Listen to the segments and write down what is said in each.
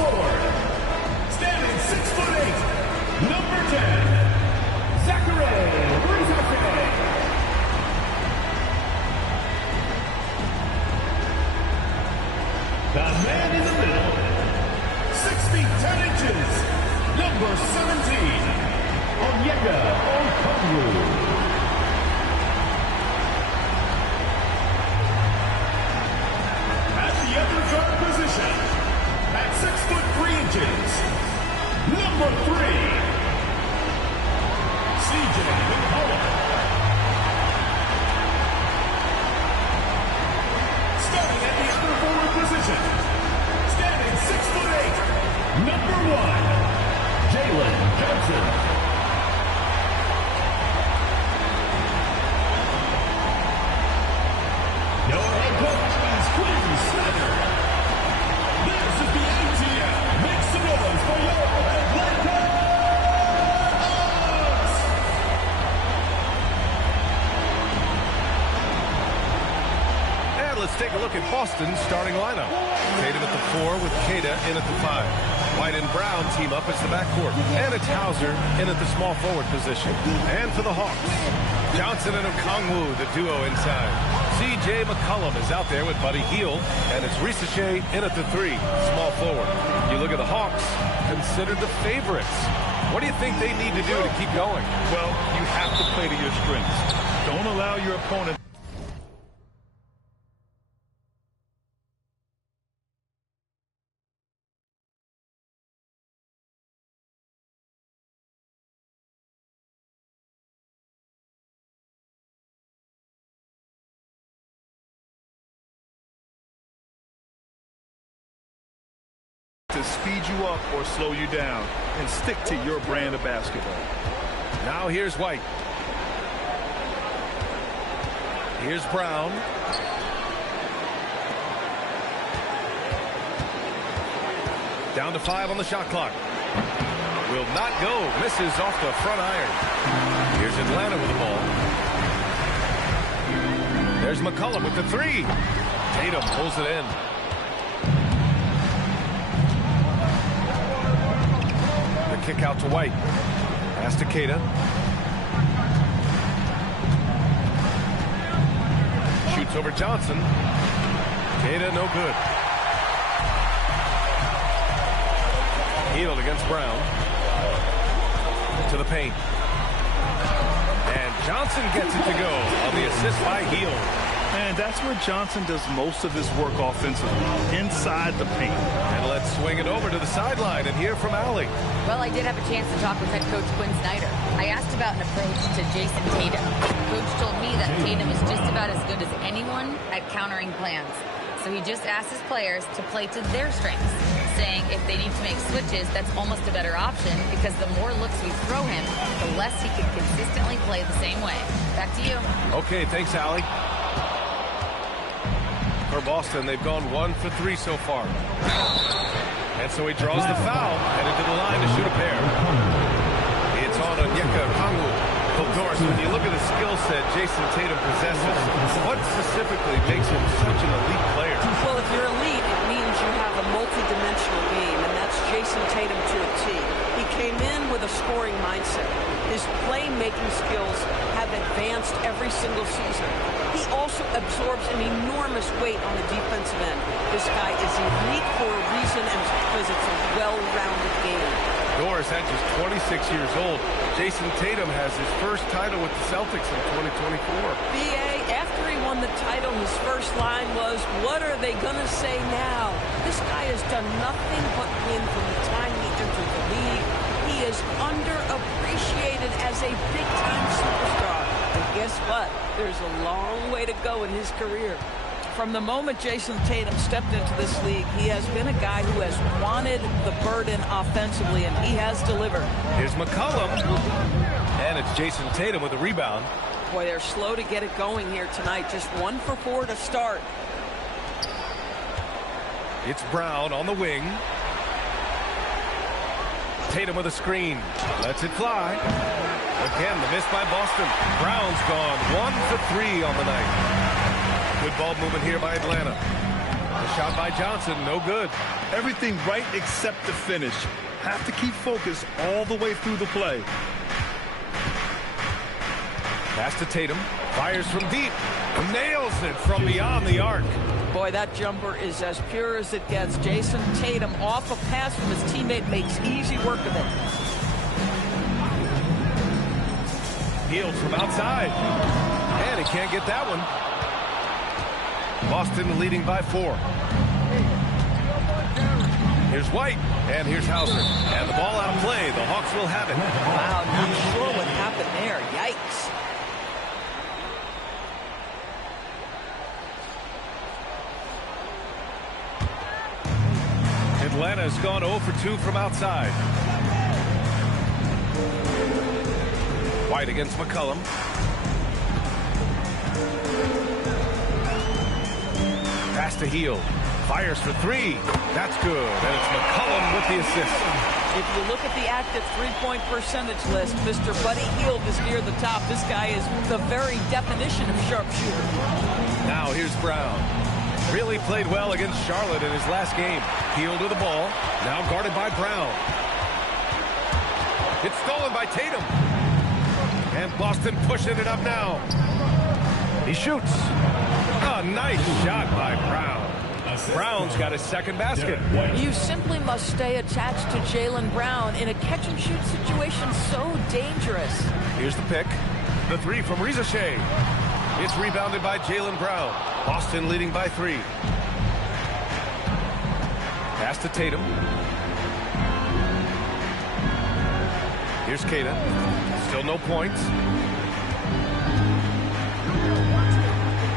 forward, standing 6'8", number 10, Zachary Rizarte. The man in the middle, 6 feet 10 inches, number 17, Onyeka Okongwu. The other guard position at 6 foot 3 inches, number 3, CJ McCollum. Starting at the other forward position, standing 6 foot 8, number 1, Jalen Johnson. Your head coach is Quinn Snyder. This is the ATL. Make some noise for your Atlanta Hawks. And let's take a look at Boston's starting lineup. Tatum at the 4 with Queta in at the 5. White and Brown team up as the backcourt. And it's Hauser in at the small forward position. And for the Hawks, Johnson and Okongwu, the duo inside. CJ McCollum is out there with Buddy Hield, and it's Rizarte in at the 3, small forward. You look at the Hawks, considered the favorites. What do you think they need to do to keep going? Well, you have to play to your strengths. Don't allow your opponent. To speed you up or slow you down, and stick to your brand of basketball. Now here's White. Here's Brown. Down to 5 on the shot clock. Will not go. Misses off the front iron. Here's Atlanta with the ball. There's McCollum with the 3. Tatum pulls it in. Kick out to White. Pass to Queta. Shoots over Johnson. Queta no good. Hield against Brown. To the paint. And Johnson gets it to go on the assist by Hield. And that's where Johnson does most of his work offensively, inside the paint. And let's swing it over to the sideline and hear from Allie. Well, I did have a chance to talk with head coach Quinn Snyder. I asked about an approach to Jason Tatum. Coach told me that Tatum is just about as good as anyone at countering plans. So he just asked his players to play to their strengths, saying if they need to make switches, that's almost a better option because the more looks we throw him, the less he can consistently play the same way. Back to you. Okay, thanks, Allie. For Boston, they've gone 1 for 3 so far. And so he draws the foul, headed to the line to shoot a pair. It's on Onyeka Okongwu. Well, Doris, when you look at the skill set Jason Tatum possesses, what specifically makes him such an elite player? Well, if you're elite, it means you have a multi-dimensional game, and that's Jason Tatum to a T. He came in with a scoring mindset. His playmaking skills have advanced every single season. He also absorbs an enormous weight on the defensive end. This guy is elite for a reason and because it's a well-rounded game. Doris, at just 26 years old, Jason Tatum has his first title with the Celtics in 2024. B.A., after he won the title, his first line was, "What are they going to say now?" This guy has done nothing but win from the time he entered the league. He is underappreciated as a big-time superstar. And guess what? There's a long way to go in his career. From the moment Jason Tatum stepped into this league, he has been a guy who has wanted the burden offensively, and he has delivered. Here's McCollum. And it's Jason Tatum with a rebound. Boy, they're slow to get it going here tonight. Just 1 for 4 to start. It's Brown on the wing. Tatum with a screen. Lets it fly. Again, the miss by Boston. Brown's gone 1 for 3 on the night. Good ball movement here by Atlanta. The shot by Johnson, no good. Everything right except the finish. Have to keep focus all the way through the play. Pass to Tatum. Fires from deep. Nails it from beyond the arc. Boy, that jumper is as pure as it gets. Jason Tatum off a pass from his teammate makes easy work of it. Healed from outside. And he can't get that one. Boston leading by 4. Here's White. And here's Hauser. And the ball out of play. The Hawks will have it. Wow, not sure what happened there. Yikes. Atlanta's gone 0 for 2 from outside. White against McCollum. Pass to Hield. Fires for 3. That's good. And it's McCollum with the assist. If you look at the active three-point percentage list, Mr. Buddy Hield is near the top. This guy is the very definition of sharpshooter. Now here's Brown. Really played well against Charlotte in his last game. Hield with the ball. Now guarded by Brown. It's stolen by Tatum. And Boston pushing it up now. He shoots. A nice shot by Brown. Brown's got his second basket. You simply must stay attached to Jaylen Brown in a catch-and-shoot situation so dangerous. Here's the pick. The 3 from Rizachet. It's rebounded by Jaylen Brown. Boston leading by 3. Pass to Tatum. Here's Keita. Still no points.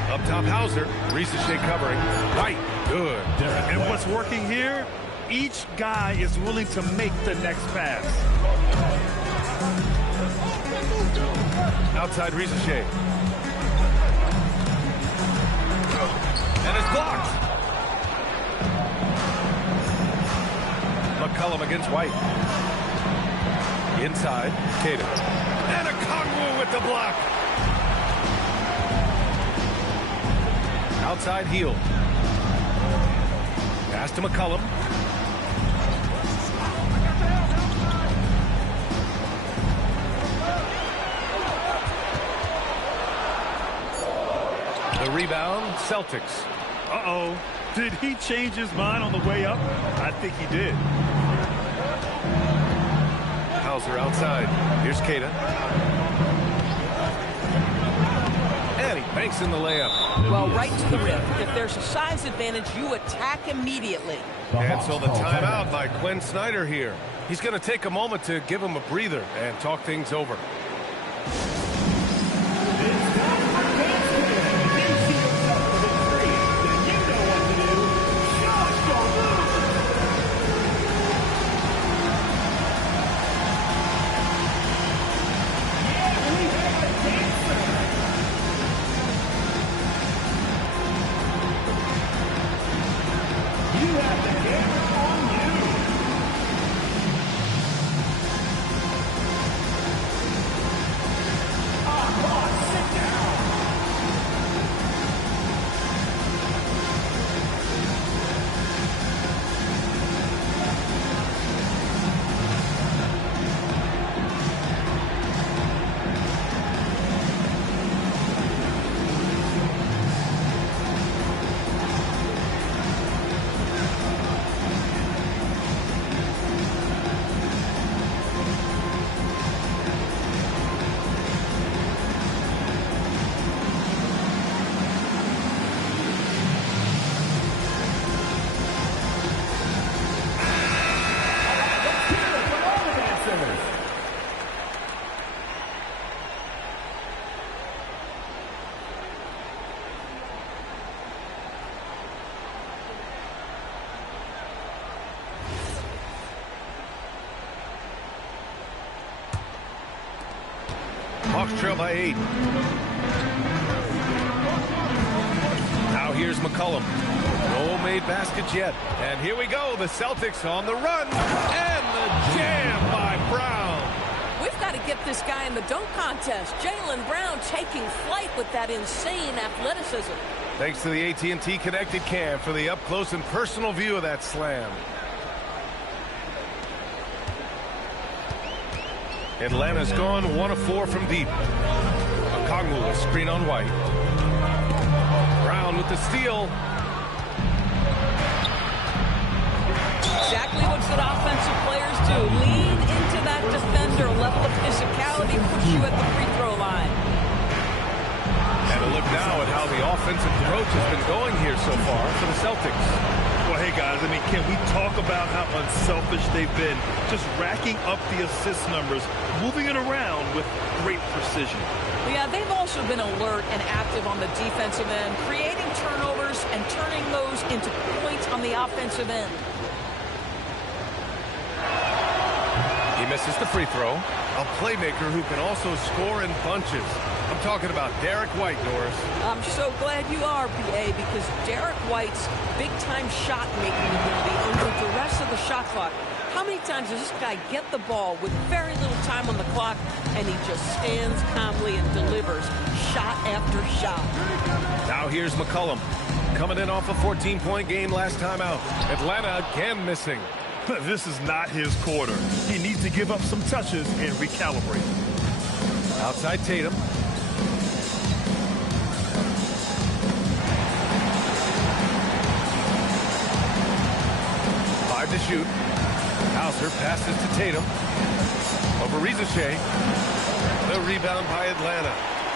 Up top, Hauser. Rizachet covering. Right. Good. And what's working here? Each guy is willing to make the next pass. Outside Rizachet. And it's blocked. McCollum against White. Inside, Keita. And a Kongwu with the block. Outside Hield. Pass to McCollum. The rebound, Celtics. Uh-oh. Did he change his mind on the way up? I think he did. Hauser outside. Here's Keita. And he banks in the layup. Well, right to the rim. If there's a size advantage, you attack immediately. And so the timeout by Quinn Snyder here. He's going to take a moment to give him a breather and talk things over. Hawks trail by 8. Now here's McCollum. No made baskets yet. And here we go. The Celtics on the run. And the jam by Brown. We've got to get this guy in the dunk contest. Jaylen Brown taking flight with that insane athleticism. Thanks to the AT&T Connected Cam for the up-close and personal view of that slam. Atlanta's gone 1 of 4 from deep. Okongwu, a screen on White. Brown with the steal. Exactly what good offensive players do. Lean into that defender, level of physicality, push you at the free throw line. And a look now at how the offensive approach has been going here so far for the Celtics. Well, hey, guys, I mean, can we talk about how unselfish they've been? Just racking up the assist numbers, moving it around with great precision. Yeah, they've also been alert and active on the defensive end, creating turnovers and turning those into points on the offensive end. He misses the free throw. A playmaker who can also score in bunches. I'm talking about Derek White, Norris. I'm so glad you are, PA, because Derek White's big-time shot-making ability under duress of the shot clock. How many times does this guy get the ball with very little time on the clock, and he just stands calmly and delivers shot after shot? Now here's McCollum. Coming in off a 14-point game last time out. Atlanta again missing. This is not his quarter. He needs to give up some touches and recalibrate. Outside Tatum. Five to shoot. Hauser passes to Tatum. Over Rizachet. The rebound by Atlanta.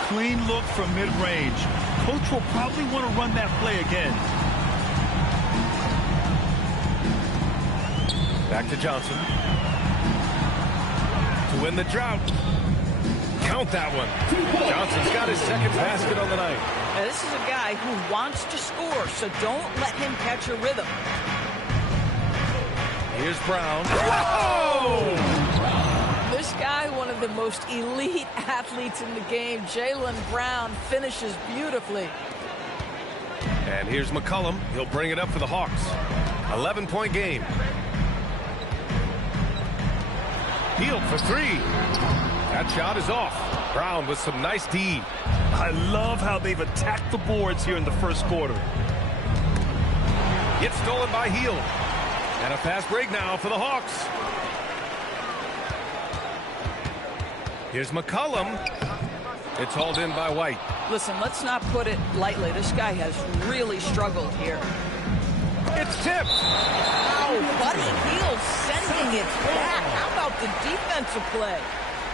Clean look from mid-range. Coach will probably want to run that play again. Back to Johnson. To win the drought. Count that one. Johnson's got his second basket on the night. Now, this is a guy who wants to score, so don't let him catch a rhythm. Here's Brown. Whoa! This guy, one of the most elite athletes in the game, Jaylen Brown, finishes beautifully. And here's McCollum. He'll bring it up for the Hawks. 11-point game. Hield for three. That shot is off. Brown with some nice D. I love how they've attacked the boards here in the first quarter. Gets stolen by Hield. And a fast break now for the Hawks. Here's McCollum. It's hauled in by White. Listen, let's not put it lightly. This guy has really struggled here. It's tipped. Oh, Buddy Hield sending it back. How about the defensive play?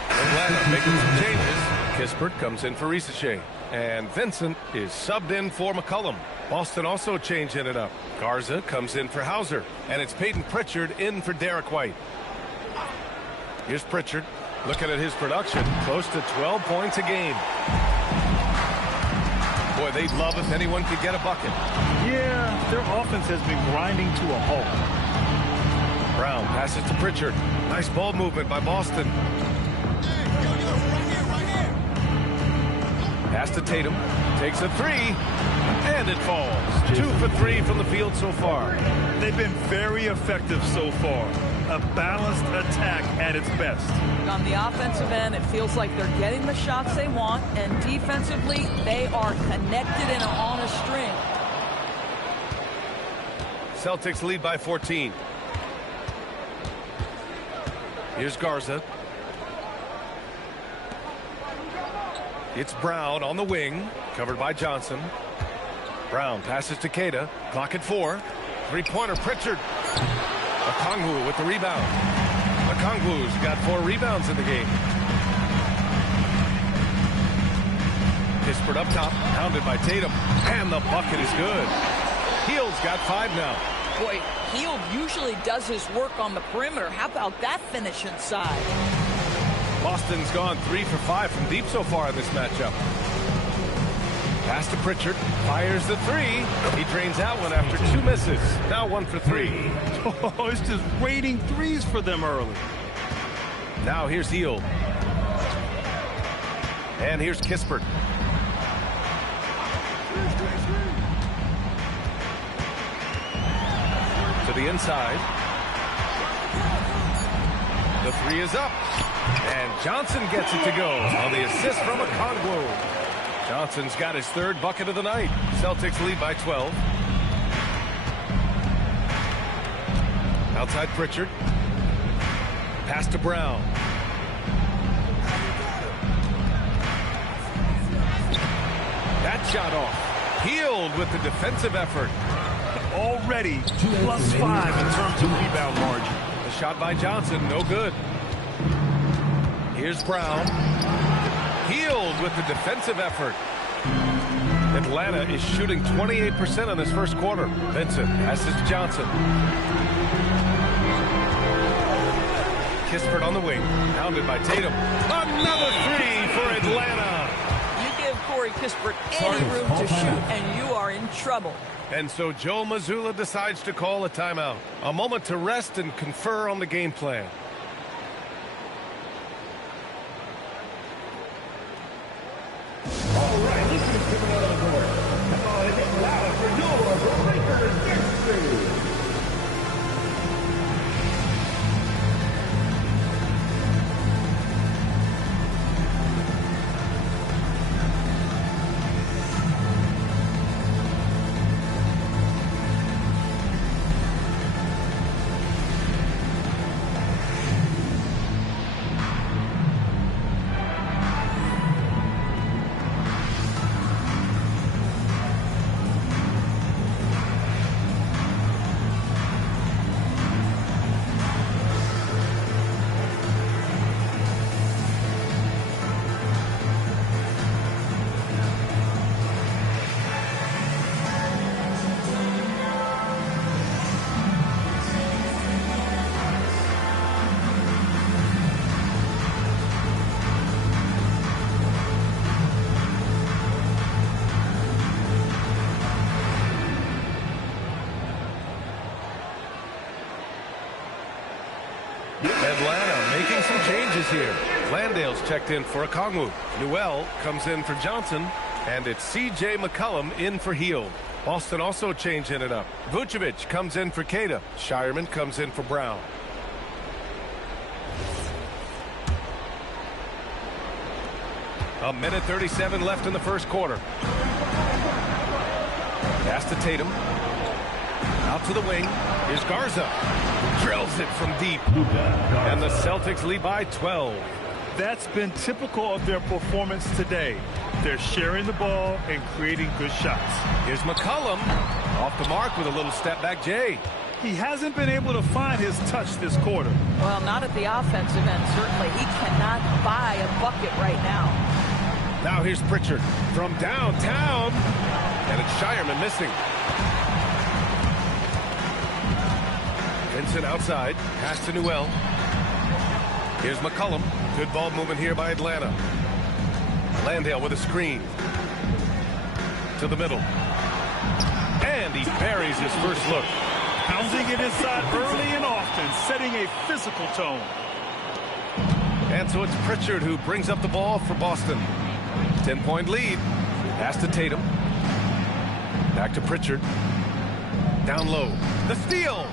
Atlanta making some changes. Kispert comes in for Rizachet. And Vincent is subbed in for McCollum. Boston also changing it up. Garza comes in for Hauser. And it's Peyton Pritchard in for Derek White. Here's Pritchard. Looking at his production. Close to 12 points a game. Boy, they'd love if anyone could get a bucket. Yeah, their offense has been grinding to a halt. Brown passes to Pritchard. Nice ball movement by Boston. Pass to Tatum. Takes a three. And it falls. 2 for 3 from the field so far. They've been very effective so far. A balanced attack at its best. On the offensive end, it feels like they're getting the shots they want, and defensively, they are connected and on a string. Celtics lead by 14. Here's Garza. It's Brown on the wing, covered by Johnson. Brown passes to Queta. Clock at 4. Three-pointer Pritchard. Okongwu with the rebound. Okongwu's got 4 rebounds in the game. Kispert up top, pounded by Tatum. And the bucket is good. Hield's got 5 now. Boy, Hield usually does his work on the perimeter. How about that finish inside? Boston's gone 3 for 5 from deep so far in this matchup. Pass to Pritchard. Fires the 3. He drains that one after 2 misses. Now 1 for 3. Oh, it's just raining threes for them early. Now here's Hield. And here's Kispert. To the inside. The 3 is up. And Johnson gets it to go on the assist from Okongwu. Johnson's got his third bucket of the night. Celtics lead by 12. Outside Pritchard. Pass to Brown. That shot off. Healed with the defensive effort. Already +5 in terms of rebound margin. The shot by Johnson, no good. Here's Brown. Healed with the defensive effort. Atlanta is shooting 28% in this first quarter. Vincent passes to Johnson. Kispert on the wing. Pounded by Tatum. Another three for Atlanta. You give Corey Kispert any room to shoot, and you are in trouble. And so Joe Mazzulla decides to call a timeout. A moment to rest and confer on the game plan. All right, this is coming out of the court. Come on and get louder for your Lakers next move. Atlanta making some changes here. Landale's checked in for Okongwu. Newell comes in for Johnson. And it's C.J. McCollum in for Hield. Boston also changing it up. Vucevic comes in for Queta. Shireman comes in for Brown. A minute 37 left in the first quarter. Pass to Tatum. Out to the wing. Here's Garza. Drills it from deep. And the Celtics lead by 12. That's been typical of their performance today. They're sharing the ball and creating good shots. Here's McCollum. Off the mark with a little step back Jay. He hasn't been able to find his touch this quarter. Well, not at the offensive end, certainly. He cannot buy a bucket right now. Now here's Pritchard from downtown. And it's Shireman missing. Vincent outside. Pass to Newell. Here's McCollum. Good ball movement here by Atlanta. Landale with a screen. To the middle. And he buries his first look. Pounding it inside early and often, setting a physical tone. And so it's Pritchard who brings up the ball for Boston. 10-point lead. Pass to Tatum. Back to Pritchard. Down low. The steal.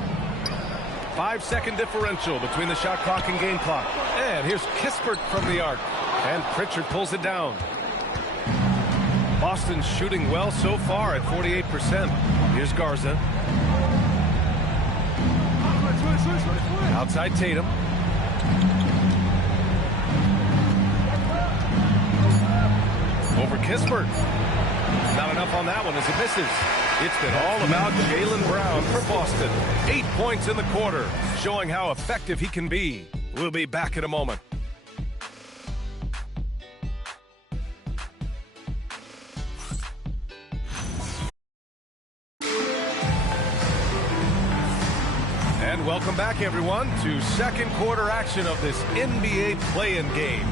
5-second differential between the shot clock and game clock. And here's Kispert from the arc. And Pritchard pulls it down. Boston's shooting well so far at 48%. Here's Garza. Outside Tatum. Over Kispert. Not enough on that one as it misses. It's been all about Jaylen Brown for Boston. 8 points in the quarter, showing how effective he can be. We'll be back in a moment. And welcome back, everyone, to second quarter action of this NBA play-in game.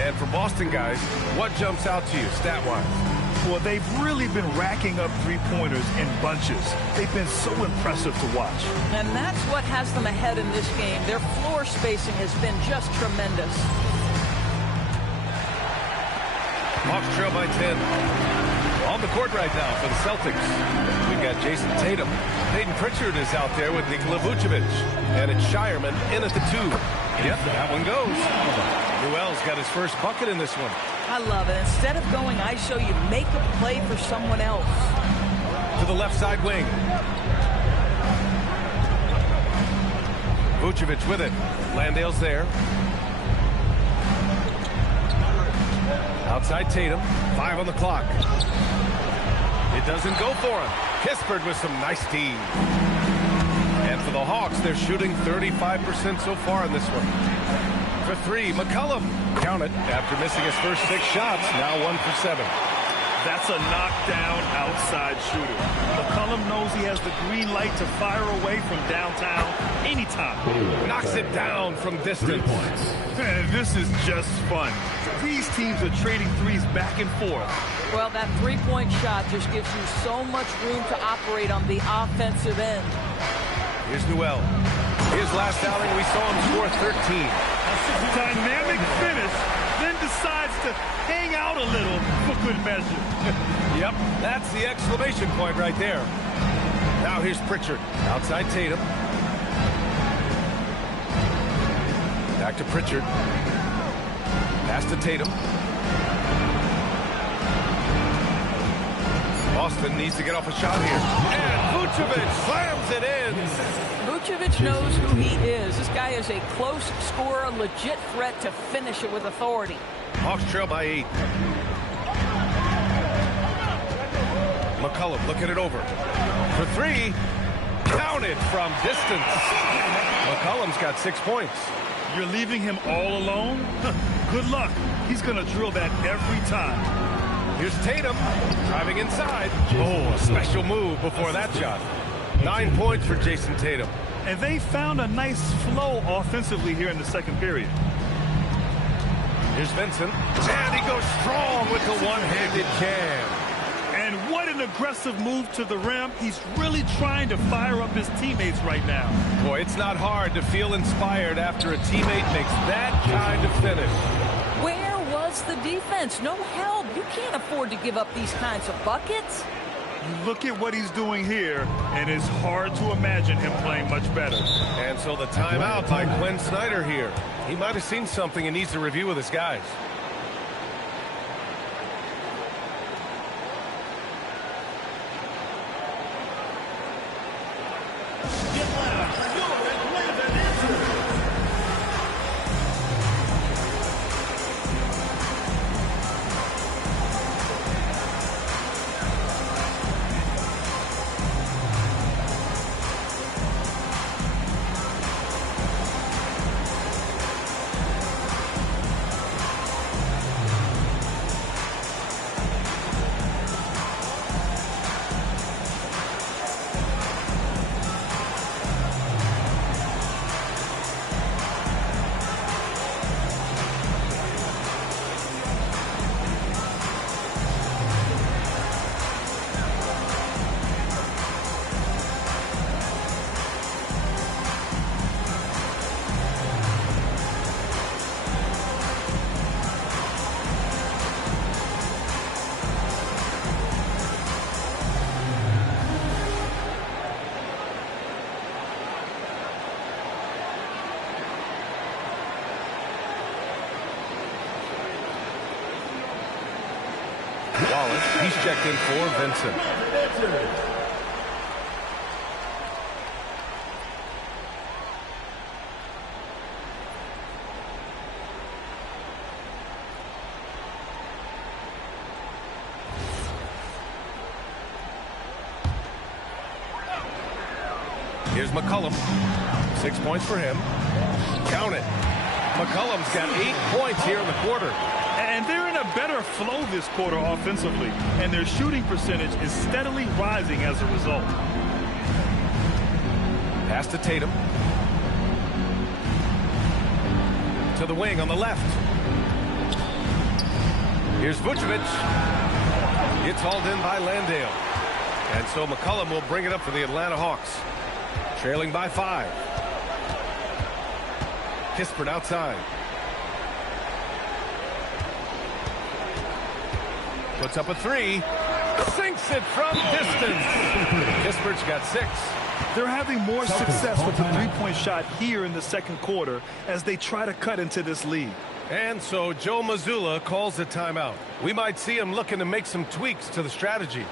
And for Boston guys, what jumps out to you stat-wise? Well, they've really been racking up three-pointers in bunches. They've been so impressive to watch. And that's what has them ahead in this game. Their floor spacing has been just tremendous. Hawks trail by 10. On the court right now for the Celtics. We've got Jason Tatum. Peyton Pritchard is out there with Nikola Vucevic. And it's Shireman in at the 2. Yep, that one goes. Newell's got his first bucket in this one. I love it. Instead of going ISO, you make a play for someone else. To the left side wing. Vucevic with it. Landale's there. Outside Tatum. 5 on the clock. It doesn't go for him. Kispert with some nice D. And for the Hawks, they're shooting 35% so far in this one. For 3, McCollum. Count it after missing his first 6 shots. Now 1 for 7. That's a knockdown outside shooter. McCollum knows he has the green light to fire away from downtown anytime. Knocks it down from distance. And this is just fun. These teams are trading threes back and forth. Well, that three-point shot just gives you so much room to operate on the offensive end. Here's Newell. His last outing, we saw him score 13. Dynamic finish, then decides to hang out a little for good measure. Yep, that's the exclamation point right there. Now here's Pritchard. Outside Tatum. Back to Pritchard. Pass to Tatum. Boston needs to get off a shot here. And Vucevic slams it in. Vucevic knows who he is. This guy is a close scorer, legit threat to finish it with authority. Hawks trail by 8. McCollum looking it over. For 3. Counted from distance. McCollum's got 6 points. You're leaving him all alone? Good luck. He's going to drill that every time. Here's Tatum driving inside. Oh, a special move before that shot. 9 points for Jason Tatum. And they found a nice flow offensively here in the second period. Here's Vincent. And he goes strong with the one-handed jam. And what an aggressive move to the rim. He's really trying to fire up his teammates right now. Boy, it's not hard to feel inspired after a teammate makes that kind of finish. Where was the defense? No help. You can't afford to give up these kinds of buckets. You look at what he's doing here, and it's hard to imagine him playing much better. And so the timeout by Quinn Snyder here. He might have seen something and needs to review with his guys. Wallace, he's checked in for Vincent. Here's McCollum. 6 points for him. Count it. McCollum's got 8 points here in the quarter. And they're in a better flow this quarter offensively, and their shooting percentage is steadily rising as a result. Pass to Tatum. To the wing on the left. Here's Vucevic. It's hauled in by Landale. And so McCollum will bring it up for the Atlanta Hawks. Trailing by 5. Kispert outside. Puts up a 3. Sinks it from distance. Kispert's got 6. They're having more success with the three-point shot here in the second quarter as they try to cut into this lead. And so Joe Mazzulla calls a timeout. We might see him looking to make some tweaks to the strategy.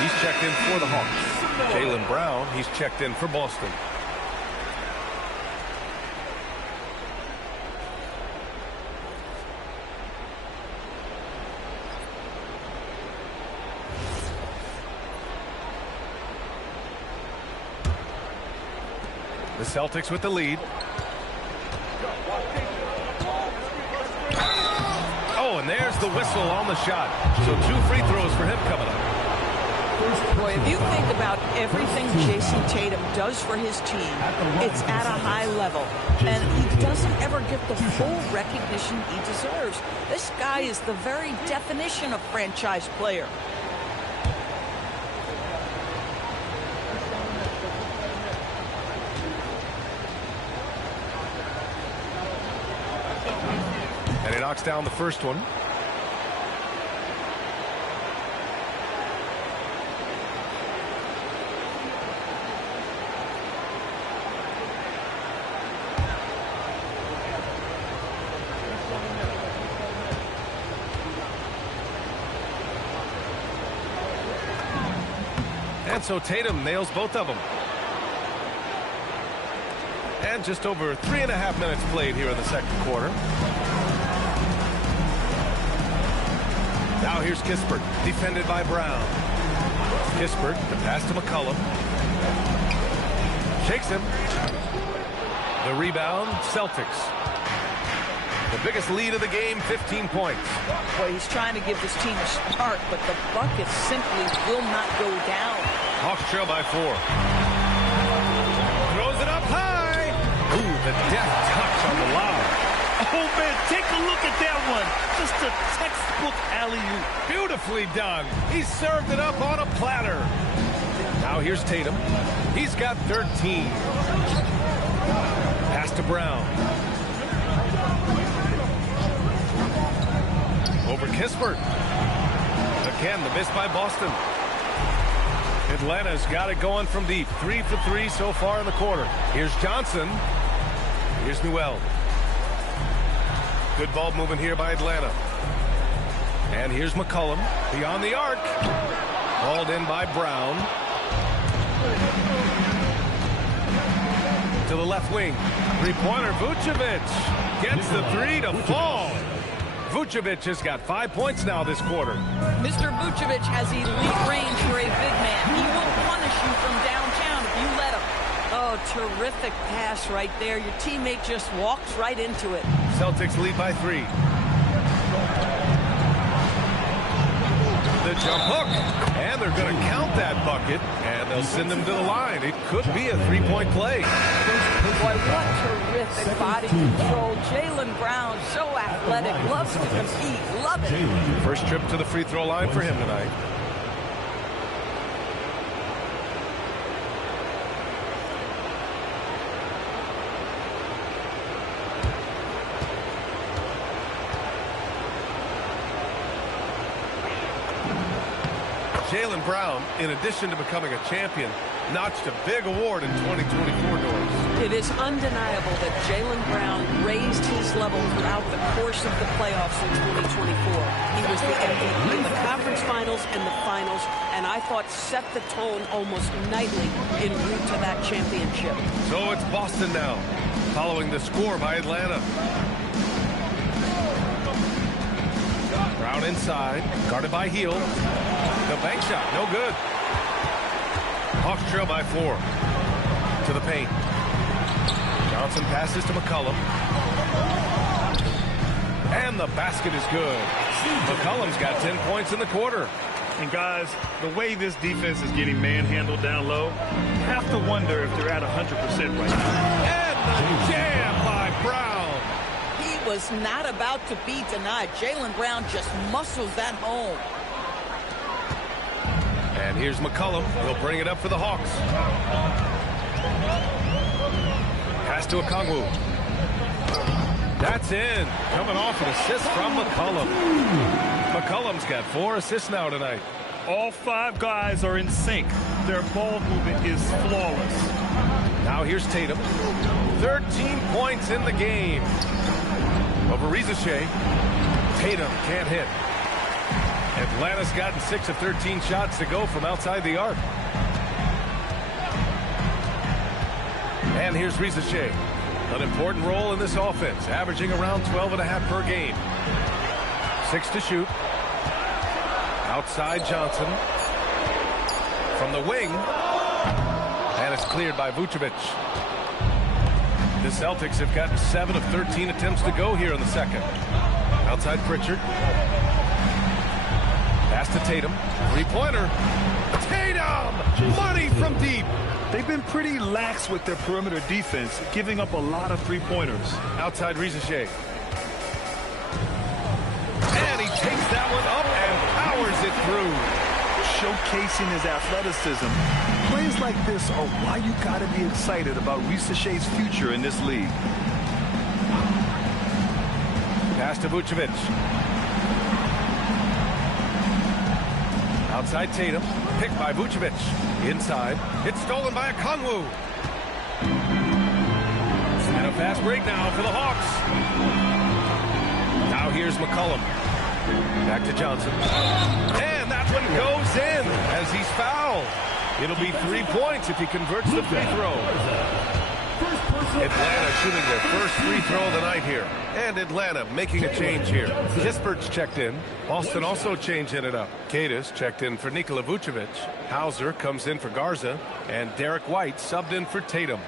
He's checked in for the Hawks. Jaylen Brown, he's checked in for Boston. The Celtics with the lead. Oh, and there's the whistle on the shot. So 2 free throws for him coming up. Boy, if you think about everything Jason Tatum does for his team, it's at a high level. And he doesn't ever get the full recognition he deserves. This guy is the very definition of franchise player. And he knocks down the first one. And so Tatum nails both of them. And just over 3.5 minutes played here in the second quarter. Now here's Kispert, defended by Brown. Kispert, the pass to McCollum. Shakes him. The rebound, Celtics. The biggest lead of the game, 15 points. Boy, he's trying to give this team a spark, but the bucket simply will not go down. Hawks trail by 4. Throws it up high. Ooh, the deft touch on the lob. Oh, man, take a look at that one. Just a textbook alley-oop. Beautifully done. He served it up on a platter. Now here's Tatum. He's got 13. Pass to Brown. Over Kispert. Again, the miss by Boston. Atlanta's got it going from deep. 3 for 3 so far in the quarter. Here's Johnson. Here's Newell. Good ball movement here by Atlanta. And here's McCollum. Beyond the arc. Hauled in by Brown. To the left wing. Three-pointer, Vucevic. Gets the 3 to fall. Vucevic has got 5 points now this quarter. Mr. Vucevic has elite range for a big man. He will punish you from downtown if you let him. Oh, terrific pass right there. Your teammate just walks right into it. Celtics lead by 3. The jump hook. And they're going to count that bucket. And they'll send them to the line. It could be a 3-point play. Boy, what terrific body control. Jaylen Brown, so athletic, loves to compete, love it. First trip to the free throw line for him tonight. Jaylen Brown, in addition to becoming a champion, notched a big award in 2024 doors. It is undeniable that Jaylen Brown raised his level throughout the course of the playoffs in 2024. He was the MVP in the conference finals and the finals, and I thought set the tone almost nightly en route to that championship. So it's Boston now, following the score by Atlanta. Brown inside, guarded by Hield. The bank shot, no good. Hawks trail by 4. To the paint. Johnson passes to McCollum. And the basket is good. McCollum's got 10 points in the quarter. And guys, the way this defense is getting manhandled down low, you have to wonder if they're at 100% right now. And the jam by Brown. He was not about to be denied. Jaylen Brown just muscles that home. And here's McCollum. He'll bring it up for the Hawks. Pass to Okongwu. That's in. Coming off an assist from McCollum. McCollum's got 4 assists now tonight. All 5 guys are in sync. Their ball movement is flawless. Now here's Tatum. 13 points in the game. Over Rizichet. Tatum can't hit. Atlanta's gotten 6 of 13 shots to go from outside the arc. And here's Rizichet. An important role in this offense, averaging around 12.5 per game. 6 to shoot. Outside Johnson. From the wing. And it's cleared by Vucevic. The Celtics have gotten 7 of 13 attempts to go here in the second. Outside Pritchard. Pass to Tatum. 3-pointer. Tatum! Money from deep. They've been pretty lax with their perimeter defense, giving up a lot of 3-pointers. Outside Rizichet. And he takes that one up and powers it through. Showcasing his athleticism. Plays like this are why you got to be excited about Rizichet's future in this league. Pass to Vucevic. Outside Tatum. Picked by Vucevic. Inside. It's stolen by Okongwu. And a fast break now for the Hawks. Now here's McCollum. Back to Johnson. And that one goes in as he's fouled. It'll be 3 points if he converts the free throw. Atlanta shooting their first free throw of the night here. And Atlanta making a change here. Kispert's checked in. Boston also changing it up. Kadis checked in for Nikola Vucevic. Hauser comes in for Garza. And Derek White subbed in for Tatum.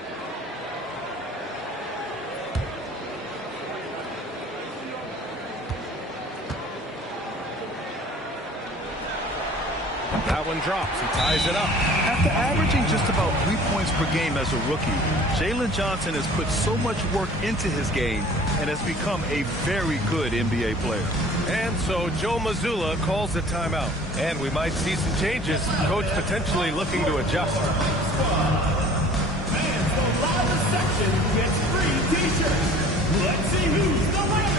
That one drops. He ties it up. After averaging just about 3 points per game as a rookie, Jalen Johnson has put so much work into his game and has become a very good NBA player. And so Joe Mazzulla calls the timeout. And we might see some changes. Coach potentially looking to adjust. And the loudest section gets free t-shirts. Let's see who's the loudest.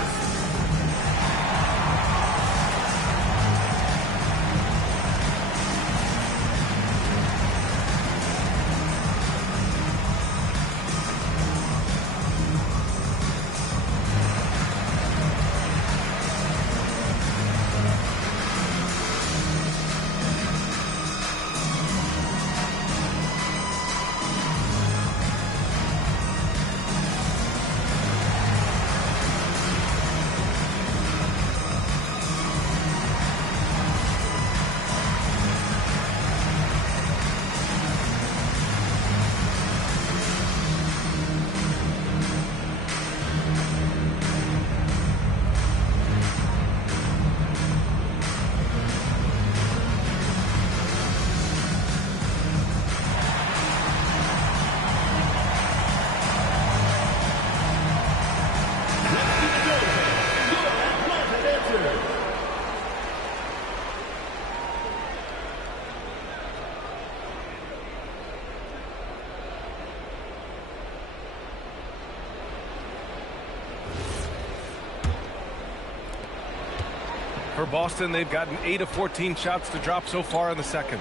For Boston, they've gotten 8 of 14 shots to drop so far in the second.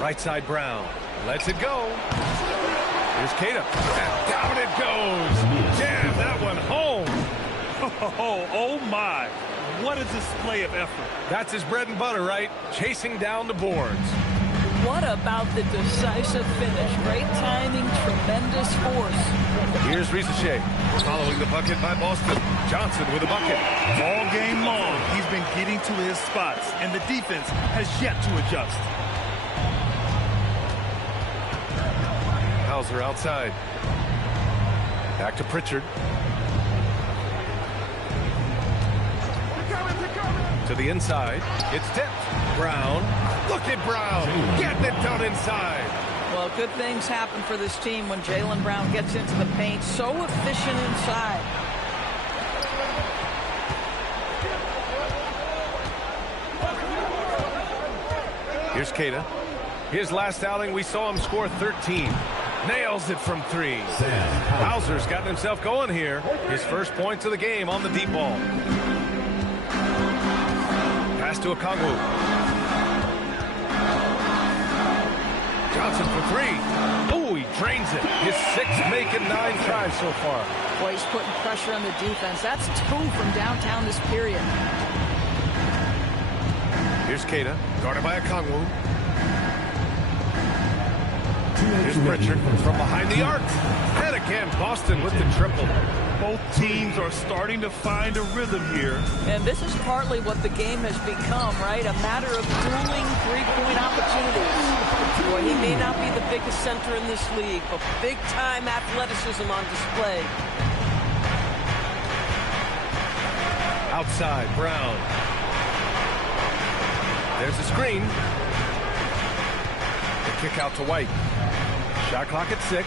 Right side Brown. Lets it go. Here's Cada. And down it goes. Jam that one home. Oh my. What a display of effort. That's his bread and butter, right? Chasing down the boards. What about the decisive finish? Great timing, tremendous force. Here's Risache. Following the bucket by Boston. Johnson with a bucket. All game long, he's been getting to his spots, and the defense has yet to adjust. Hauser outside. Back to Pritchard. To the inside. It's tipped. Brown. Look at Brown. Getting it done inside. Well, good things happen for this team when Jaylen Brown gets into the paint. So efficient inside. Here's Cada. His last outing, we saw him score 13. Nails it from 3. Hauser's gotten himself going here. His first points of the game on the deep ball. Pass to Okongwu. Johnson for 3. Oh, he drains it. His 6th making 9 tries so far. Boy, he's putting pressure on the defense. That's 2 from downtown this period. Here's Cada, guarded by Okongwu. Here's Pritchard from behind the arc. And again, Boston with the triple. Both teams are starting to find a rhythm here. And this is partly what the game has become, right? A matter of dueling three-point opportunities. Boy, he may not be the biggest center in this league, but big-time athleticism on display. Outside, Brown. There's a screen. The kick out to White. Shot clock at 6.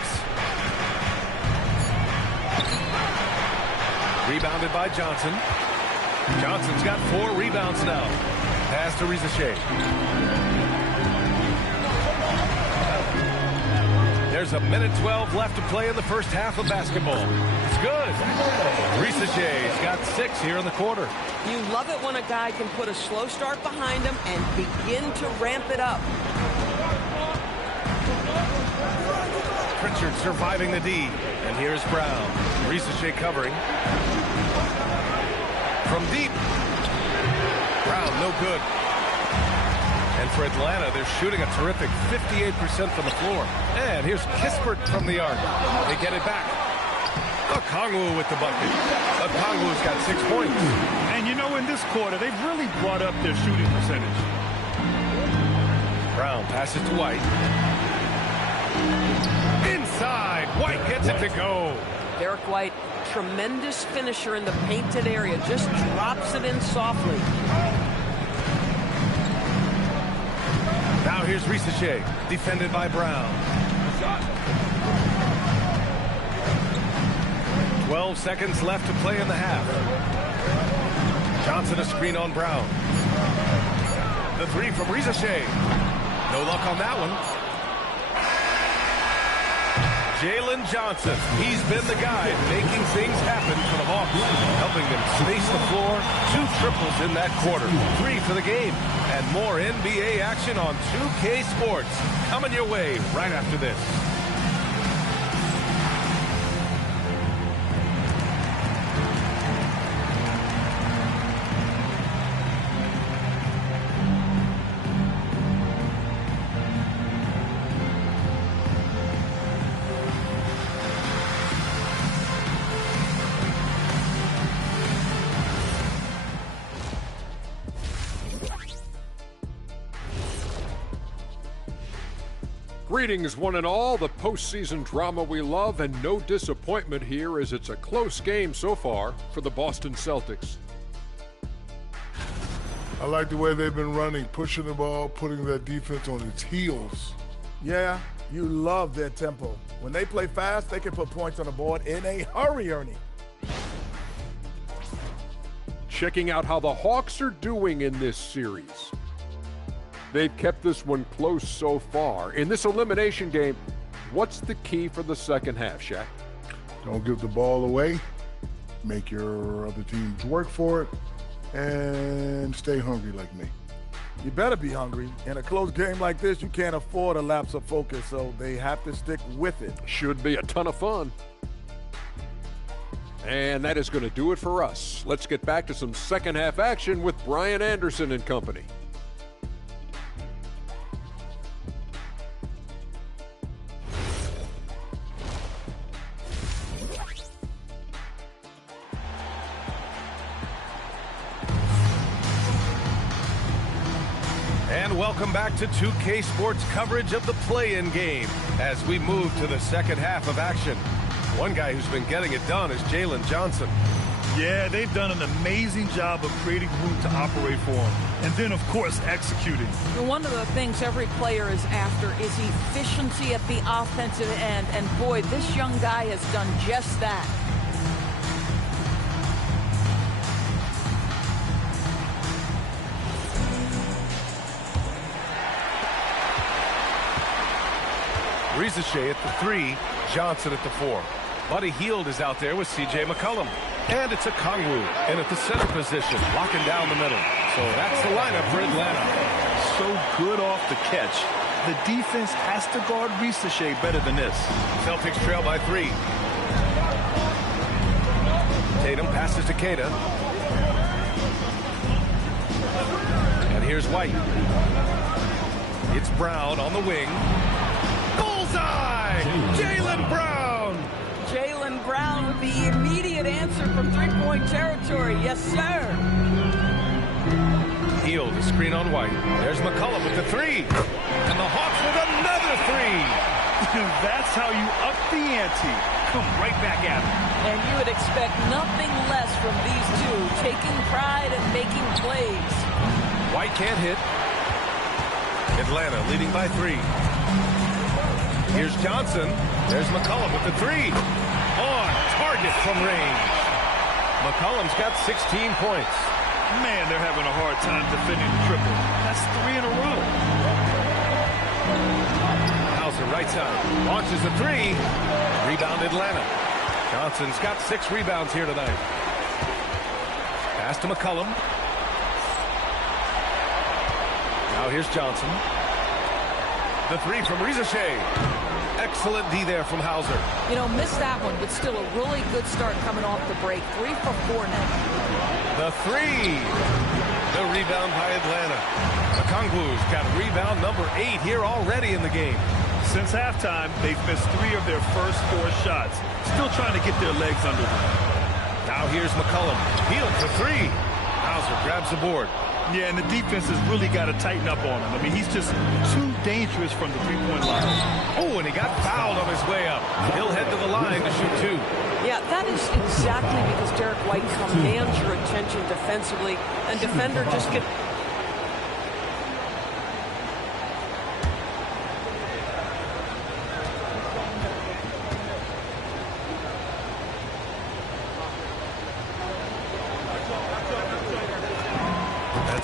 Rebounded by Johnson. Johnson's got 4 rebounds now. Pass to Risache. There's a minute 12 left to play in the first half of basketball. It's good. Risache's got 6 here in the quarter. You love it when a guy can put a slow start behind him and begin to ramp it up. Pritchard surviving the D. And here's Brown. Risache covering. From deep. Brown, no good. And for Atlanta, they're shooting a terrific 58% from the floor. And here's Kispert from the arc. They get it back. Okongwu with the bucket. Okongwu's got 6 points. And you know, in this quarter, they've really brought up their shooting percentage. Brown passes to White. Inside. White gets it to go. Derek White, tremendous finisher in the painted area. Just drops it in softly. Now here's Risache, defended by Brown. 12 seconds left to play in the half. Johnson a screen on Brown. The 3 from Risache. No luck on that one. Jalen Johnson, he's been the guy making things happen for the Hawks, helping them space the floor. 2 triples in that quarter, 3 for the game, and more NBA action on 2K Sports. Coming your way right after this. Greetings, one and all. The postseason drama we love, and no disappointment here as it's a close game so far for the Boston Celtics. I like the way they've been running, pushing the ball, putting their defense on its heels. Yeah, you love their tempo. When they play fast, they can put points on the board in a hurry, Ernie. Checking out how the Hawks are doing in this series. They've kept this one close so far. In this elimination game, what's the key for the second half, Shaq? Don't give the ball away. make your other teams work for it, and stay hungry like me. You better be hungry. In a close game like this, you can't afford a lapse of focus, so they have to stick with it. Should be a ton of fun. And that is going to do it for us. Let's get back to some second half action with Brian Anderson and company. And welcome back to 2K Sports coverage of the play-in game as we move to the second half of action. One guy who's been getting it done is Jalen Johnson. Yeah, they've done an amazing job of creating room to operate for him. And then, of course, executing. One of the things every player is after is efficiency at the offensive end. And boy, this young guy has done just that. Rizeshe at the 3, Johnson at the 4. Buddy Hield is out there with C.J. McCollum. And it's a Kongwu in at the center position, locking down the middle. So that's the lineup for Atlanta. So good off the catch. The defense has to guard Rizeshe better than this. Celtics trail by 3. Tatum passes to Keita. And here's White. It's Brown on the wing. Bullseye! Jaylen Brown! Jaylen Brown with the immediate answer from three-point territory. Yes, sir. Hield, the screen on White. There's McCollum with the 3. And the Hawks with another 3. That's how you up the ante. Come right back at him. And you would expect nothing less from these two, taking pride and making plays. White can't hit. Atlanta leading by 3. Here's Johnson. There's McCollum with the 3. On target from range. McCollum's got 16 points. Man, they're having a hard time defending the triple. That's 3 in a row. Hauser right side. Launches the 3. Rebound Atlanta. Johnson's got 6 rebounds here tonight. Pass to McCollum. Now here's Johnson. The 3 from Rizeshe. Excellent D there from Hauser. You know, missed that one, but still a really good start coming off the break. 3 for 4 now. The 3. The rebound by Atlanta. The Kongwu's got rebound number 8 here already in the game. Since halftime, they've missed 3 of their first 4 shots. Still trying to get their legs under them. Now here's McCollum. Hield for 3. Hauser grabs the board. Yeah, and the defense has really got to tighten up on him. I mean, he's just too dangerous from the three-point line. Oh, and he got fouled on his way up. He'll head to the line to shoot 2. Yeah, that is exactly because Derek White commands your attention defensively, and defender just get...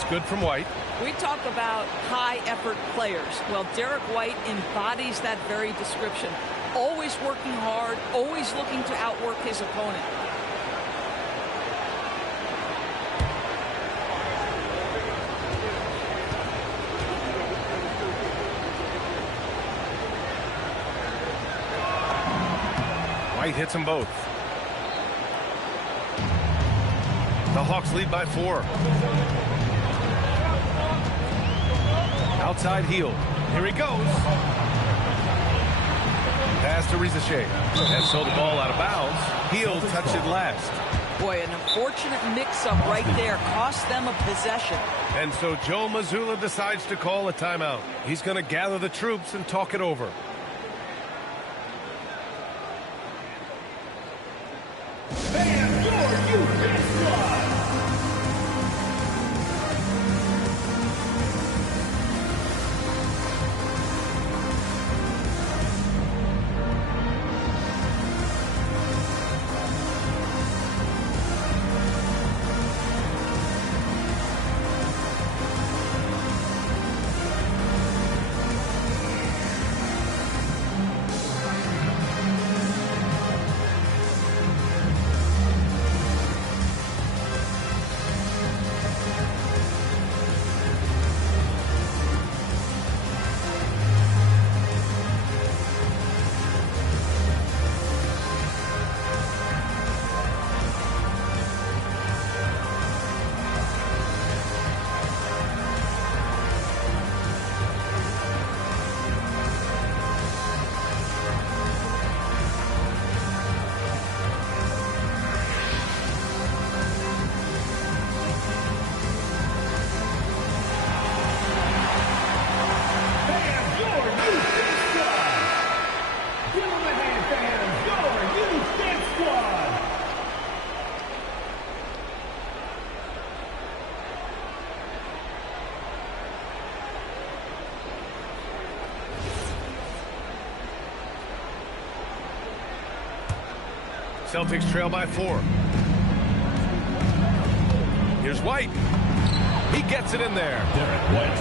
Good from White. We talk about high-effort players. Well, Derek White embodies that very description. Always working hard, always looking to outwork his opponent. White hits them both. The Hawks lead by 4. Outside Hield. Here he goes. Pass to Rizeshe. And so the ball out of bounds. Hield touched it last. Boy, an unfortunate mix-up right there. Cost them a possession. And so Joe Mazzulla decides to call a timeout. He's going to gather the troops and talk it over. And your UJ squad. Celtics trail by 4. Here's White. He gets it in there.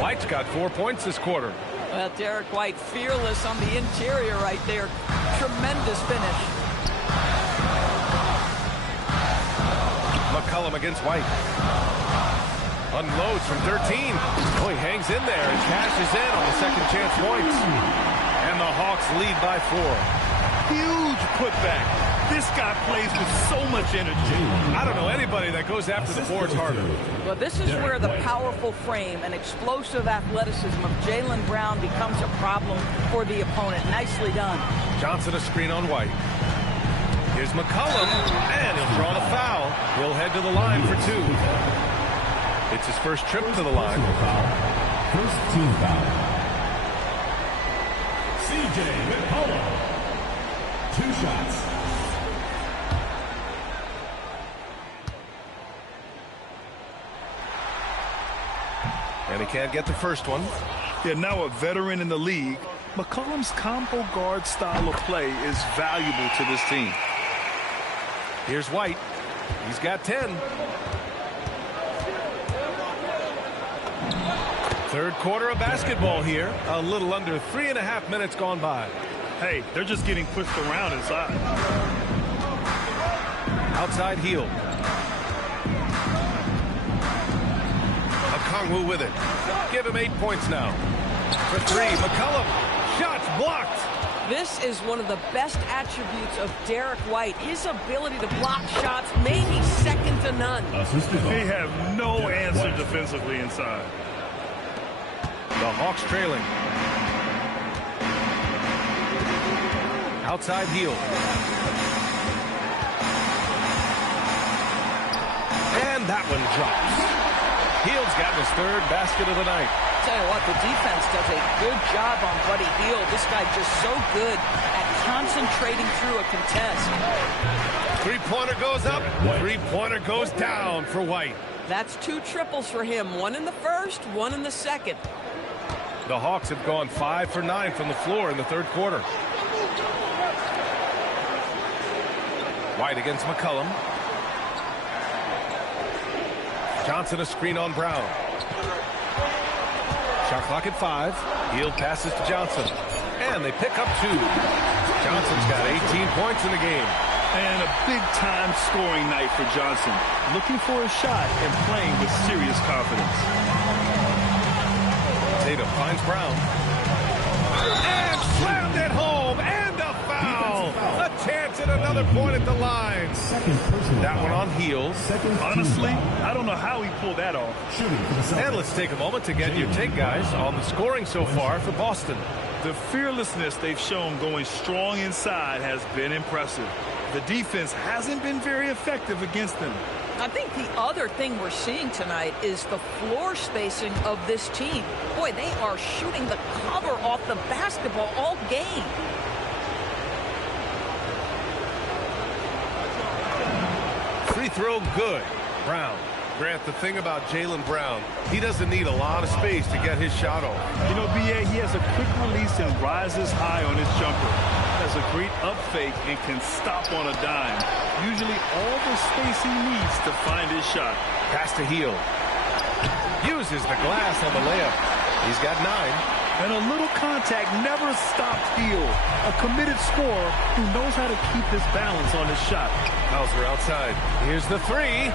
White's got 4 points this quarter. Well, Derek White, fearless on the interior right there. Tremendous finish. McCollum against White. Unloads from 13. Oh, he hangs in there and cashes in on the second chance points. And the Hawks lead by 4. Huge putback. This guy plays with so much energy. I don't know anybody that goes after the boards harder. Well, this is where the powerful frame and explosive athleticism of Jaylen Brown becomes a problem for the opponent. Nicely done. Johnson a screen on White. Here's McCollum, and he'll draw the foul. He'll head to the line for 2. It's his first trip to the line. First team foul. C.J. McCollum. 2 shots. And he can't get the first one. Yeah, now a veteran in the league, McCollum's combo guard style of play is valuable to this team. Here's White. He's got 10. Third quarter of basketball here. A little under 3.5 minutes gone by. Hey, they're just getting pushed around inside. Outside heel. Okongwu with it. Give him 8 points now. For 3, McCollum. Shots blocked. This is one of the best attributes of Derek White. His ability to block shots, maybe second to none. They have no answer defensively inside. The Hawks trailing. Outside heel. And that one drops. Hield's gotten his 3rd basket of the night. Tell you what, the defense does a good job on Buddy Hield. This guy just so good at concentrating through a contest. 3-pointer goes up. 3-pointer goes down for White. That's 2 triples for him. 1 in the first, 1 in the second. The Hawks have gone 5 for 9 from the floor in the 3rd quarter. White against McCollum. Johnson a screen on Brown. Shot clock at 5. Hield passes to Johnson. And they pick up 2. Johnson's got 18 points in the game. And a big-time scoring night for Johnson. Looking for a shot and playing with serious confidence. Tatum finds Brown. And slammed it home. And a foul. A chance at another point at the line. That one on Hield. Honestly, I don't know how he pulled that off. And let's take a moment to get your take, guys, on the scoring so far for Boston. The fearlessness they've shown going strong inside has been impressive. The defense hasn't been very effective against them. I think the other thing we're seeing tonight is the floor spacing of this team. Boy, they are shooting the cover off the basketball all game. Free throw good. Brown. Grant, the thing about Jaylen Brown, he doesn't need a lot of space to get his shot off. You know, B.A., he has a quick release and rises high on his jumper. Has a great up fake and can stop on a dime. Usually all the space he needs to find his shot. Pass to Hield. Uses the glass on the layup. He's got 9. And a little contact never stopped Hield. A committed scorer who knows how to keep his balance on his shot. Hauser outside. Here's the 3.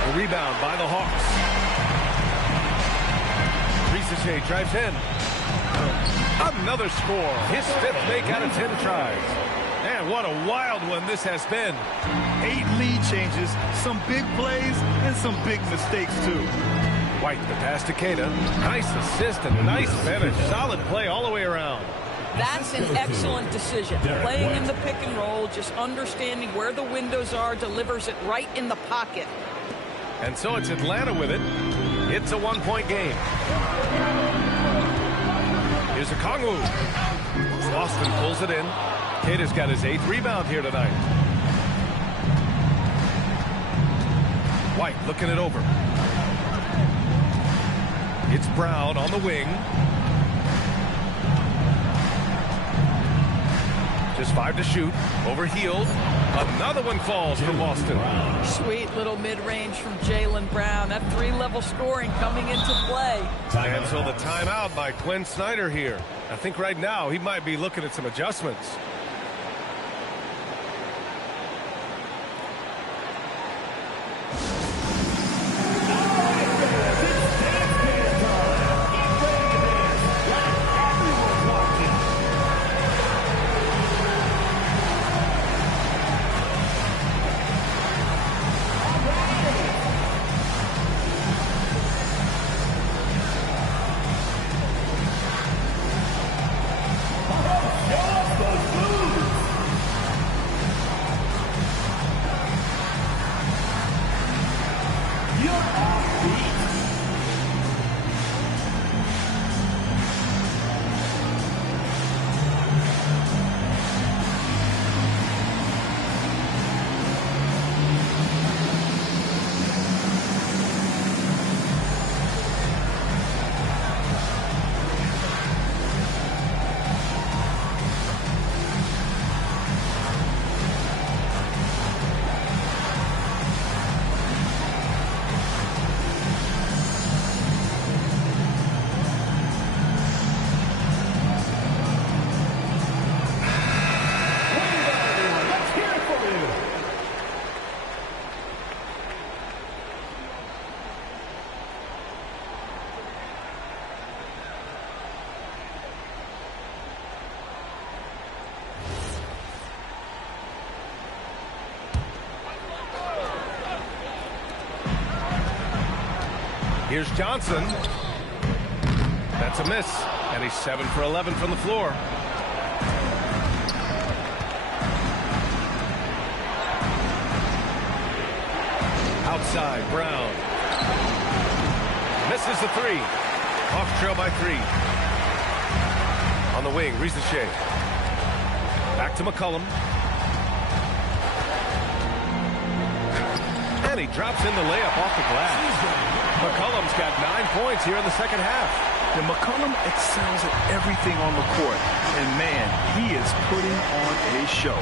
The rebound by the Hawks. Risache drives in. Another score. His 5th make out of 10 tries. Man, what a wild one this has been. 8 lead changes, some big plays, and some big mistakes, too. White, the pass to Keita. Nice assist and nice finish. Solid play all the way around. That's an excellent decision. Playing in the pick and roll, just understanding where the windows are, delivers it right in the pocket. And so it's Atlanta with it. It's a 1-point game. Here's Okongwu. Boston pulls it in. Keita's got his 8th rebound here tonight. White looking it over. It's Brown on the wing. Just 5 to shoot. Overhealed. Another one falls for Boston. Sweet little mid-range from Jaylen Brown. That 3-level scoring coming into play. And so the timeout by Quinn Snyder here. I think right now he might be looking at some adjustments. Here's Johnson. That's a miss. And he's 7 for 11 from the floor. Outside, Brown. Misses the 3. Hawks trail by 3. On the wing, Risache. Back to McCollum. And he drops in the layup off the glass. McCollum's got 9 points here in the second half. And McCollum excels at everything on the court. And, man, he is putting on a show.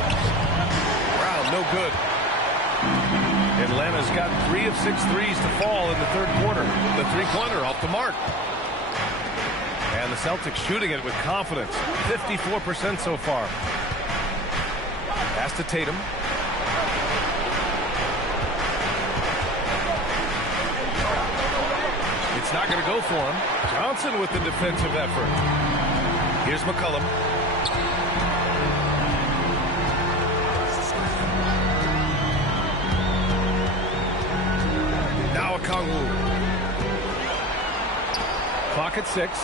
Brown, no good. Atlanta's got 3 of 6 threes to fall in the third quarter. The three-pointer off the mark. And the Celtics shooting it with confidence. 54% so far. Pass to Tatum. It's not going to go for him. Johnson with the defensive effort. Here's McCollum. Now Okongwu. Clock at 6.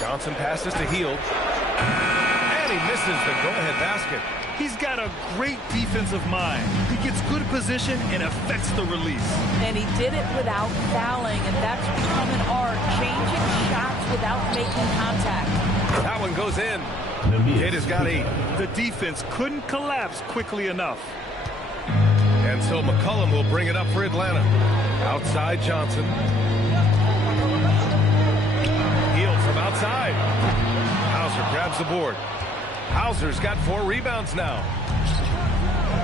Johnson passes to Hield. And he misses the go-ahead basket. He's got a great defensive mind. He gets good position and affects the release. And he did it without fouling, and that's become an art, changing shots without making contact. That one goes in. Kata's got 8. The defense couldn't collapse quickly enough. And so McCollum will bring it up for Atlanta. Outside Johnson. Hield from outside. Hauser grabs the board. Hauser's got 4 rebounds now.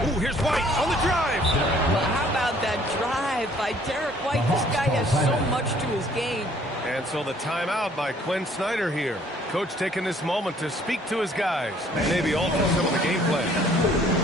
Ooh, here's White on the drive. Well, how about that drive by Derek White? This guy has so much to his game. And so the timeout by Quinn Snyder here. Coach taking this moment to speak to his guys. Maybe alter some of the game plan.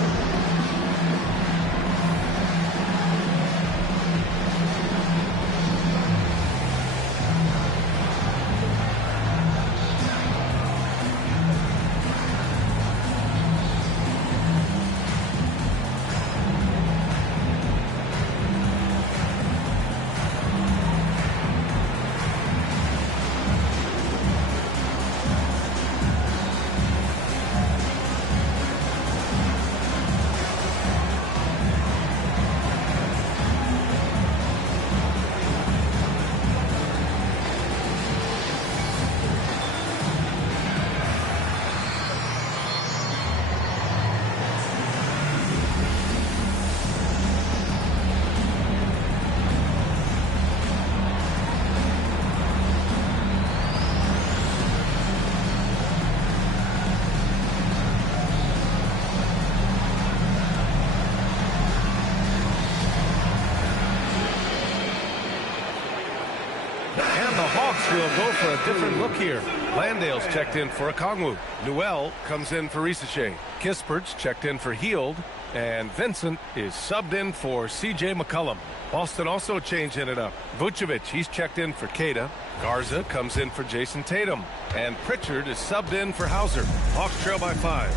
will go for a different look here. Landale's checked in for Okongwu. Newell comes in for Risache. Kispert's checked in for Heald. And Vincent is subbed in for C.J. McCollum. Boston also changing it up. Vucevic, he's checked in for Queta. Garza comes in for Jason Tatum. And Pritchard is subbed in for Hauser. Hawks trail by 5.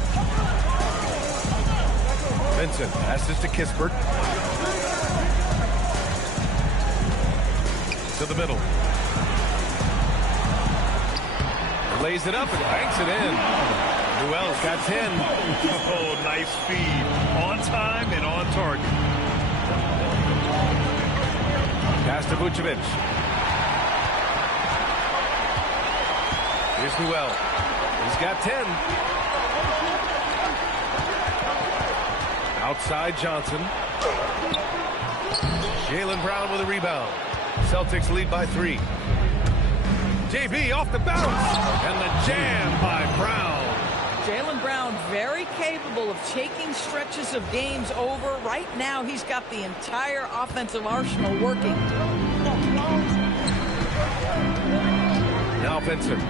Vincent passes to Kispert. To the middle. Lays it up and banks it in. Newell's got 10. Oh, nice feed. On time and on target. Pass to Vucevic. Here's Newell. He's got 10. Outside Johnson. Jaylen Brown with a rebound. Celtics lead by 3. JB off the bounce. And the jam by Brown. Jaylen Brown very capable of taking stretches of games over. Right now, he's got the entire offensive arsenal working. Now Vincent.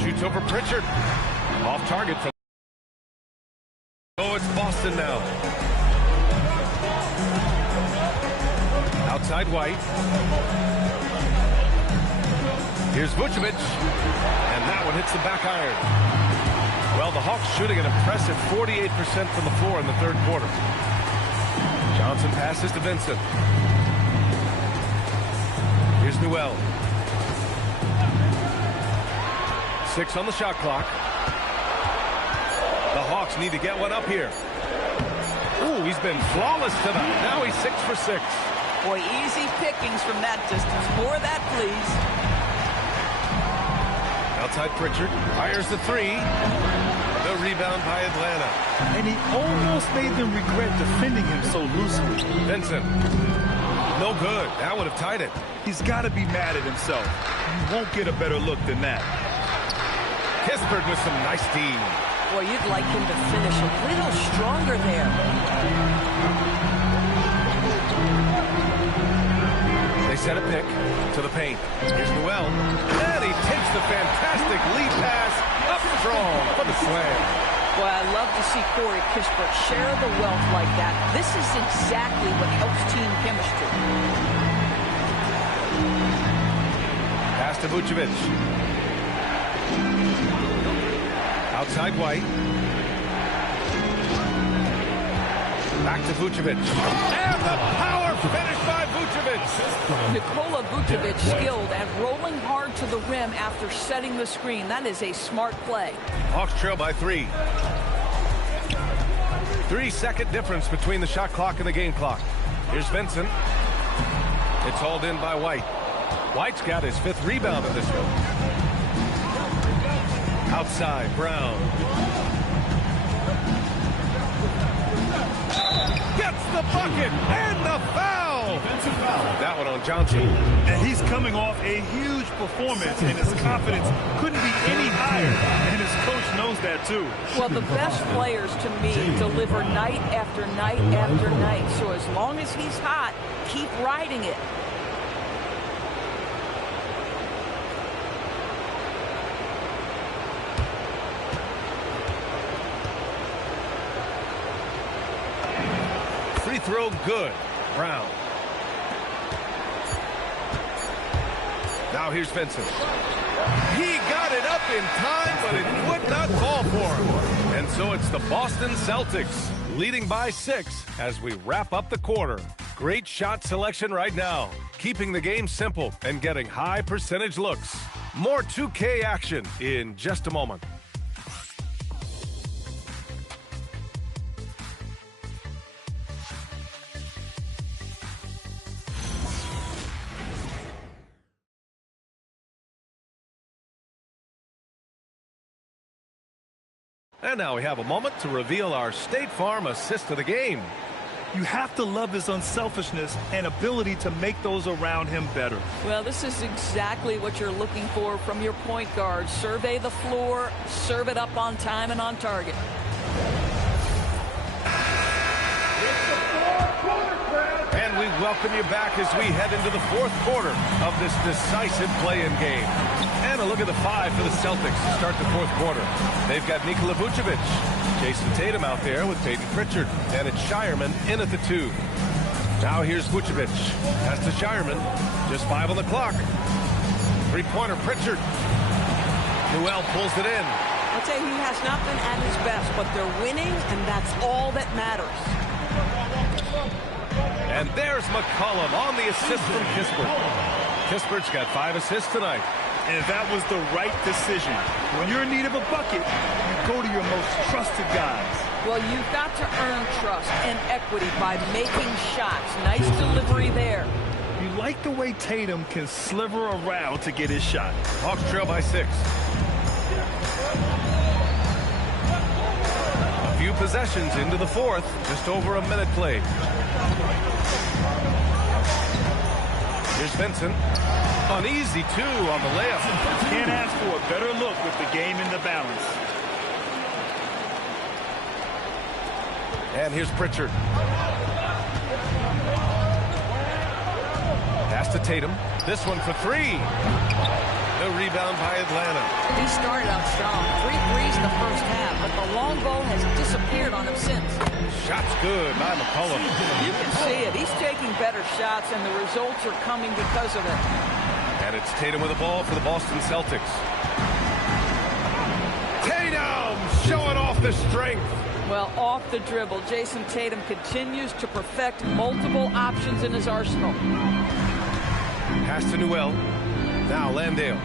Shoots over Pritchard. Off target. Oh, it's Boston now. Outside White. Here's Vucevic. And that one hits the back iron. Well, the Hawks shooting an impressive 48% from the floor in the third quarter. Johnson passes to Vincent. Here's Newell. 6 on the shot clock. The Hawks need to get one up here. Ooh, he's been flawless tonight. Now he's 6 for 6. Boy, easy pickings from that distance. More of that, please. Outside Pritchard. Fires the 3. The rebound by Atlanta. And he almost made them regret defending him so loosely. Vincent. No good. That would have tied it. He's got to be mad at himself. You won't get a better look than that. Kispert with some nice D. Boy, you'd like him to finish a little stronger there. They set a pick to the paint. Here's Newell. And he takes the fantastic lead pass up strong for the slam. Boy, I love to see Corey Kispert share the wealth like that. This is exactly what helps team chemistry. Pass to Vucevic. Outside White. Back to Vucevic. And the power finish by Vucevic. Nikola Vucevic skilled at rolling hard to the rim after setting the screen. That is a smart play. Hawks trail by 3. 3-second difference between the shot clock and the game clock. Here's Vincent. It's hauled in by White. White's got his 5th rebound of this one. Outside, Brown. Gets the bucket and the foul. That one on Johnson. And he's coming off a huge performance, and his confidence couldn't be any higher. And his coach knows that, too. Well, the best players, to me, deliver night after night after night. So as long as he's hot, keep riding it. Free throw good. Brown. Now here's Vincent. He got it up in time, but it would not fall for him. And so it's the Boston Celtics leading by 6 as we wrap up the quarter. Great shot selection right now, keeping the game simple and getting high percentage looks. More 2K action in just a moment. And now we have a moment to reveal our State Farm assist of the game. You have to love his unselfishness and ability to make those around him better. Well, this is exactly what you're looking for from your point guard. Survey the floor, serve it up on time and on target. And we welcome you back as we head into the fourth quarter of this decisive play-in game. And a look at the five for the Celtics to start the fourth quarter. They've got Nikola Vucevic, Jason Tatum out there with Peyton Pritchard, and it's Shireman in at the 2. Now here's Vucevic. Pass to Shireman. Just 5 on the clock. Three-pointer, Pritchard. Newell pulls it in. I'll tell you, he has not been at his best, but they're winning, and that's all that matters. And there's McCollum on the assist from Kispert. Kispert's got 5 assists tonight. And that was the right decision. When you're in need of a bucket, you go to your most trusted guys. Well, you've got to earn trust and equity by making shots. Nice delivery there. You like the way Tatum can sliver around to get his shot. Hawks trail by 6. A few possessions into the fourth. Just over a minute played. Here's Vincent. An easy 2 on the layup. Can't ask for a better look with the game in the balance. And here's Pritchard. Pass to Tatum. This one for 3. The rebound by Atlanta. He started out strong. 3 threes in the first half, but the long ball has disappeared on him since. Shot's good by McCollum. You can see it. He's taking better shots, and the results are coming because of it. And it's Tatum with the ball for the Boston Celtics. Tatum showing off the strength. Well, off the dribble, Jason Tatum continues to perfect multiple options in his arsenal. Pass to Newell. Now Landale.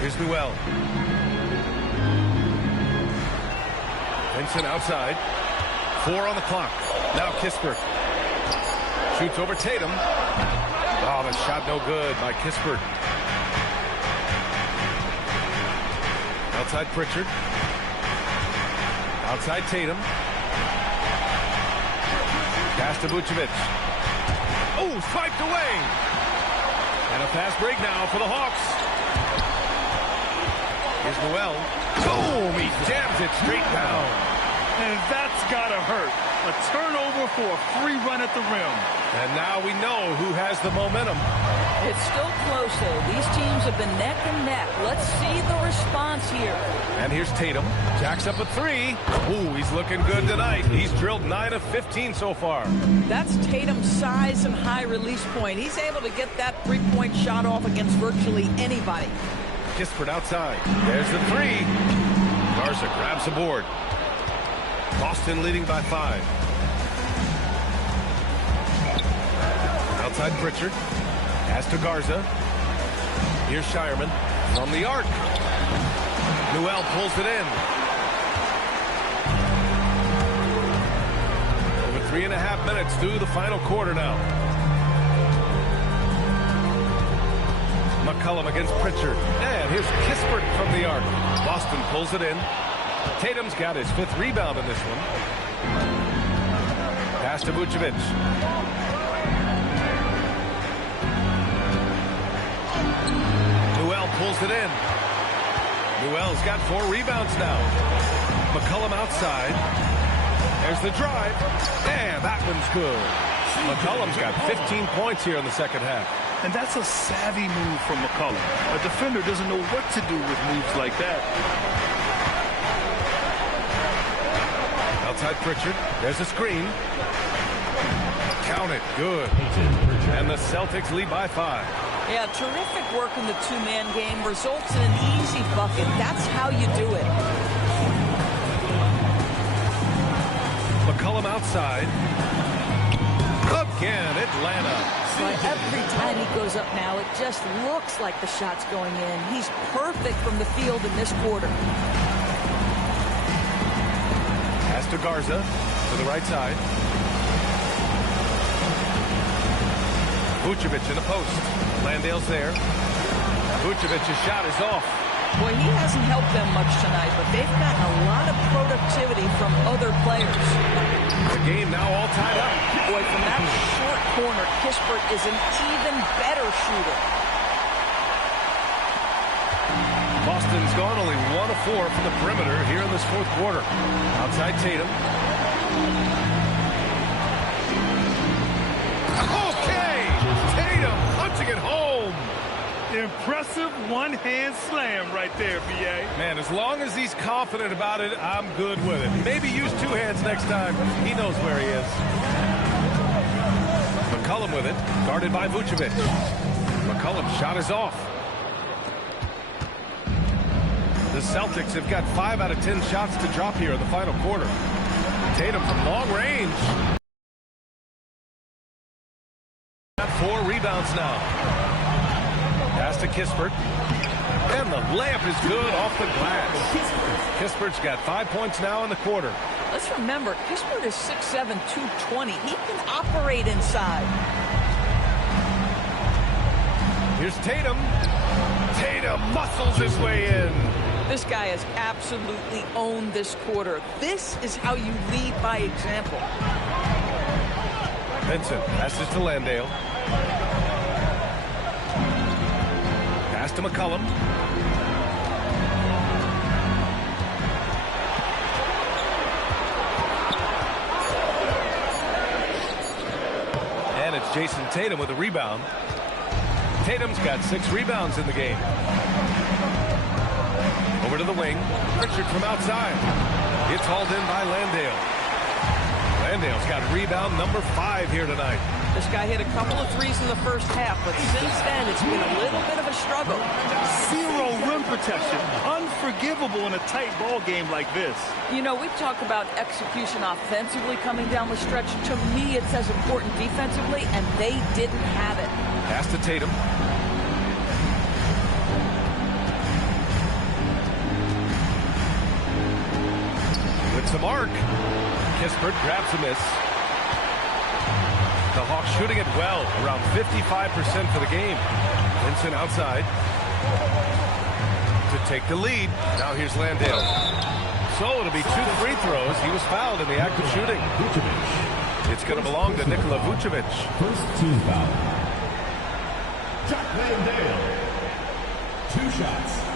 Here's Newell. Vincent outside. 4 on the clock. Now Kispert. Shoots over Tatum. Oh, the shot no good by Kispert. Outside Pritchard. Outside Tatum. Pass to Vucevic. Oh, swiped away. And a fast break now for the Hawks. Here's Newell. Boom! He jams it straight down. And that's gotta hurt. A turnover for a free run at the rim. And now we know who has the momentum. It's still close, though. These teams have been neck and neck. Let's see the response here. And here's Tatum. Jacks up a 3. Ooh, he's looking good tonight. He's drilled 9 of 15 so far. That's Tatum's size and high release point. He's able to get that three-point shot off against virtually anybody. Kispert outside. There's the 3. Garza grabs the board. Boston leading by 5. Outside Pritchard. Pass to Garza. Here's Shireman from the arc. Newell pulls it in. Over 3.5 minutes through the final quarter now. McCollum against Pritchard. And here's Kispert from the arc. Boston pulls it in. Tatum's got his 5th rebound in this one. Pass to Vucevic. Newell pulls it in. Newell's got 4 rebounds now. McCollum outside. There's the drive. And that one's good. McCollum's got 15 points here in the second half. And that's a savvy move from McCollum. A defender doesn't know what to do with moves like that. Outside Pritchard. There's a screen. Count it. Good. And the Celtics lead by 5. Yeah, terrific work in the two-man game results in an easy bucket. That's how you do it. McCollum outside. Again, Atlanta. But every time he goes up now, it just looks like the shot's going in. He's perfect from the field in this quarter. Pass to Garza to the right side. Vucevic in the post. Landale's there. Vucevic's shot is off. Boy, he hasn't helped them much tonight, but they've gotten a lot of productivity from other players. The game now all tied up. Boy, from that short corner, Kispert is an even better shooter. Boston's gone only 1 of 4 from the perimeter here in this fourth quarter. Outside Tatum. it home. Impressive one-hand slam right there, B.A. Man, as long as he's confident about it, I'm good with it. Maybe use two hands next time. He knows where he is. McCollum with it, guarded by Vucevic. McCollum's shot is off. The Celtics have got 5 out of 10 shots to drop here in the final quarter. Tatum from long range. Got 4 rebounds now. Pass to Kispert. And the layup is good off the glass. Kispert's got 5 points now in the quarter. Let's remember, Kispert is 6'7", 220. He can operate inside. Here's Tatum. Tatum muscles his way in. This guy has absolutely owned this quarter. This is how you lead by example. Vincent passes to Landale. Pass to McCollum. And it's Jason Tatum with a rebound. Tatum's got 6 rebounds in the game. Over to the wing. Pritchard from outside. It's hauled in by Landale. Landale's got rebound number 5 here tonight. This guy hit a couple of threes in the first half, but since then it's been a little bit of a struggle. 0 rim protection. Unforgivable in a tight ball game like this. You know, we've talked about execution offensively coming down the stretch. To me, it's as important defensively, and they didn't have it. Pass to Tatum. With some arc. Kispert grabs a miss. The Hawks shooting it well, around 55% for the game. Vincent outside to take the lead. Now here's Landale. So it'll be 2 free throws. He was fouled in the act of shooting. It's going to belong to Nikola Vucevic. First team foul. Jack Landale. 2 shots.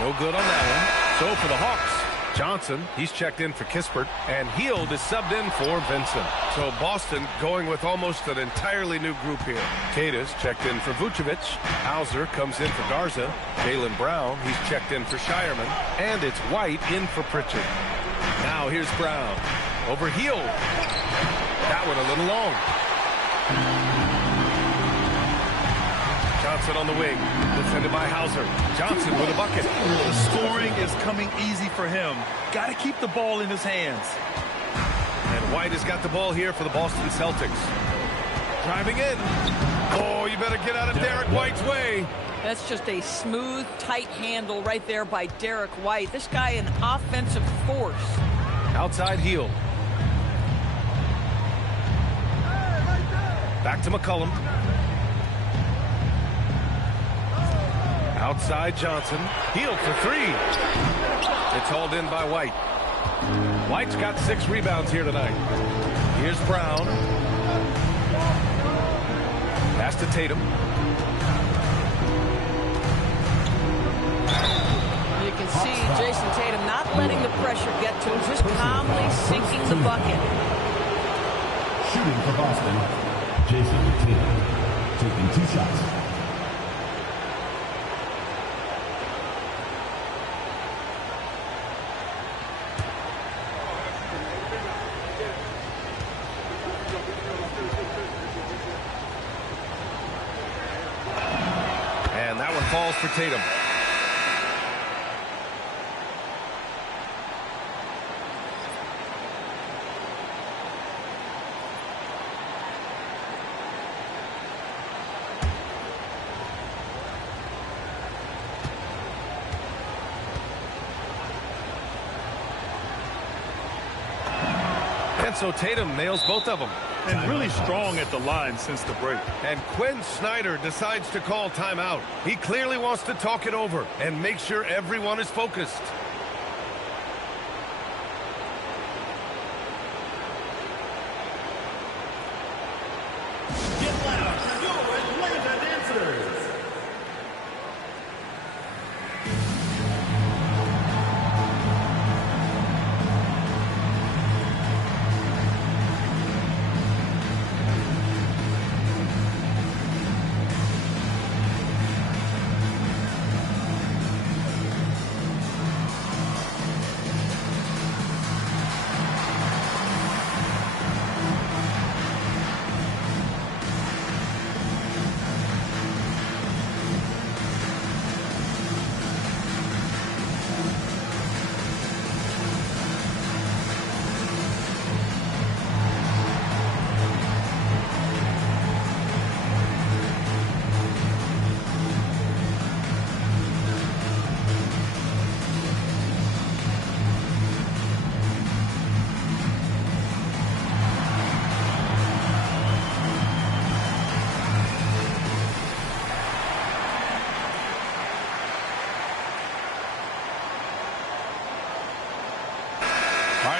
No good on that one. So for the Hawks, Johnson, he's checked in for Kispert, and Hield is subbed in for Vincent. So Boston going with almost an entirely new group here. Kata's checked in for Vucevic. Hauser comes in for Garza. Jaylen Brown, he's checked in for Shireman. And it's White in for Pritchard. Now here's Brown. Over Hield. That one a little long. Johnson on the wing, defended by Hauser. Johnson with a bucket. The scoring is coming easy for him. Got to keep the ball in his hands. And White has got the ball here for the Boston Celtics. Driving in. Oh, you better get out of Derek White's way. That's just a smooth, tight handle right there by Derek White. This guy an offensive force. Outside Hield. Back to McCollum. Outside Johnson. Hield for 3. It's hauled in by White. White's got 6 rebounds here tonight. Here's Brown. Pass to Tatum. You can see Jason Tatum not letting the pressure get to him, just calmly sinking the bucket. Shooting for Boston, Jason Tatum, taking 2 shots. And that one falls for Tatum. And so Tatum nails both of them. And really strong at the line since the break. And Quinn Snyder decides to call timeout. He clearly wants to talk it over and make sure everyone is focused. Get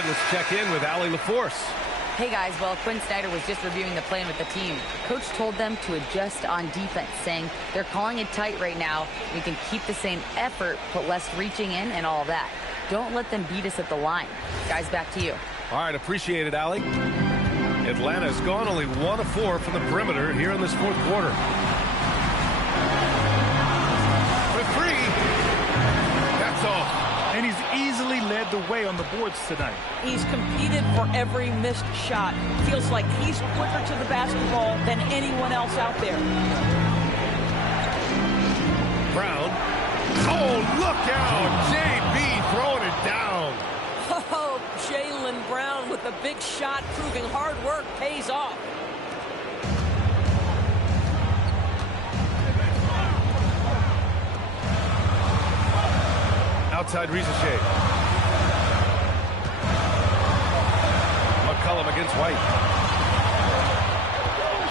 right, let's check in with Allie LaForce. Hey guys, well, Quinn Snyder was just reviewing the plan with the team. Coach told them to adjust on defense, saying they're calling it tight right now. We can keep the same effort, put less reaching in and all that. Don't let them beat us at the line. Guys, back to you. All right, appreciate it, Allie. Atlanta's gone only 1 of 4 from the perimeter here in this fourth quarter. For 3. That's all. And he's easily led the way on the boards tonight. He's competed for every missed shot. Feels like he's quicker to the basketball than anyone else out there. Brown. Oh, look out. JB throwing it down. Oh, Jaylen Brown with a big shot, proving hard work pays off. Outside Rizachet. McCollum against White.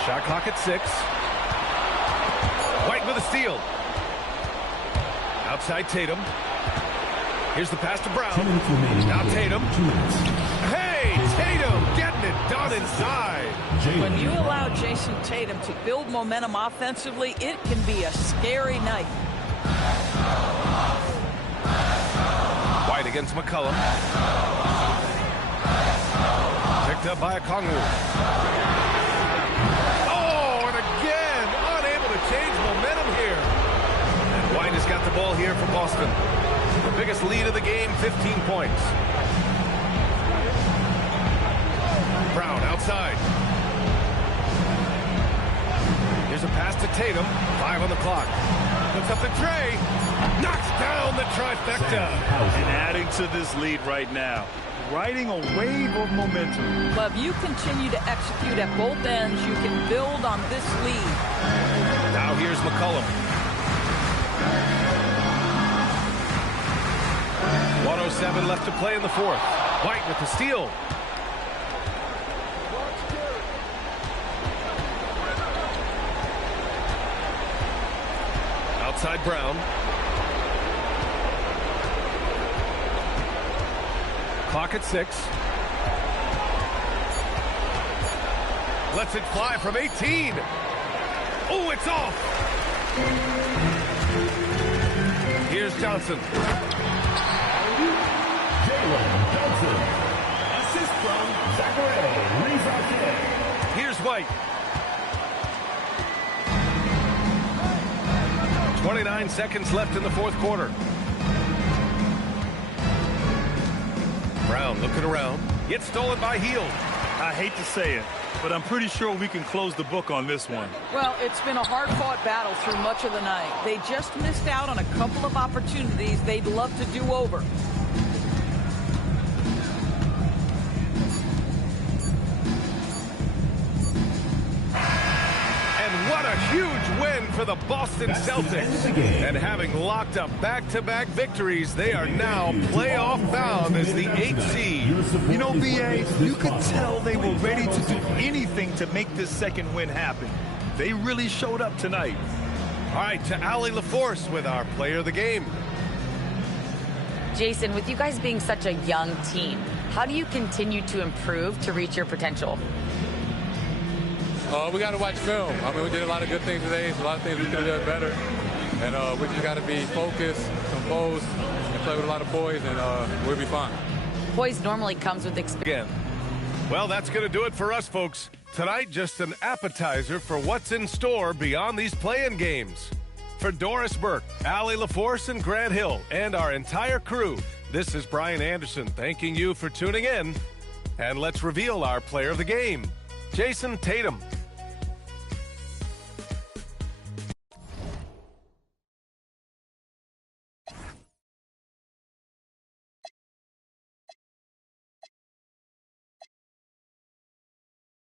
Shot clock at 6. White with a steal. Outside Tatum. Here's the pass to Brown. Now Tatum. Hey, Tatum getting it done inside. When you allow Jason Tatum to build momentum offensively, it can be a scary night. White against McCollum. Picked up by Okongwu. Oh, and again, unable to change momentum here. And White has got the ball here for Boston. The biggest lead of the game, 15 points. Brown outside. Here's a pass to Tatum. 5 on the clock. Puts up the tray. Knocks down the trifecta. And adding to this lead right now. Riding a wave of momentum. But if you continue to execute at both ends, you can build on this lead. Now here's McCollum. 1:07 left to play in the fourth. White with the steal. Outside Brown. Clock at 6. Lets it fly from 18. Oh, it's off. Here's Johnson. Jalen Johnson. Assist from Zachary Rizachet. Here's White. 29 seconds left in the fourth quarter. Brown looking around. Gets stolen by Hield. I hate to say it, but I'm pretty sure we can close the book on this one. Well, it's been a hard-fought battle through much of the night. They just missed out on a couple of opportunities they'd love to do over. What a huge win for the Boston Celtics. And having locked up back-to-back victories, they are now playoff bound as the 8th seed. You know, B.A., you could tell they were ready to do anything to make this second win happen. They really showed up tonight. All right, to Allie LaForce with our player of the game. Jason, with you guys being such a young team, how do you continue to improve to reach your potential? We got to watch film. I mean, we did a lot of good things today. So a lot of things we could have done better. And we just got to be focused, composed, and play with a lot of poise, and we'll be fine. Poise normally comes with experience. Again. Well, that's going to do it for us, folks. Tonight, just an appetizer for what's in store beyond these play-in games. For Doris Burke, Allie LaForce, and Grant Hill, and our entire crew, this is Brian Anderson thanking you for tuning in. And let's reveal our player of the game, Jason Tatum.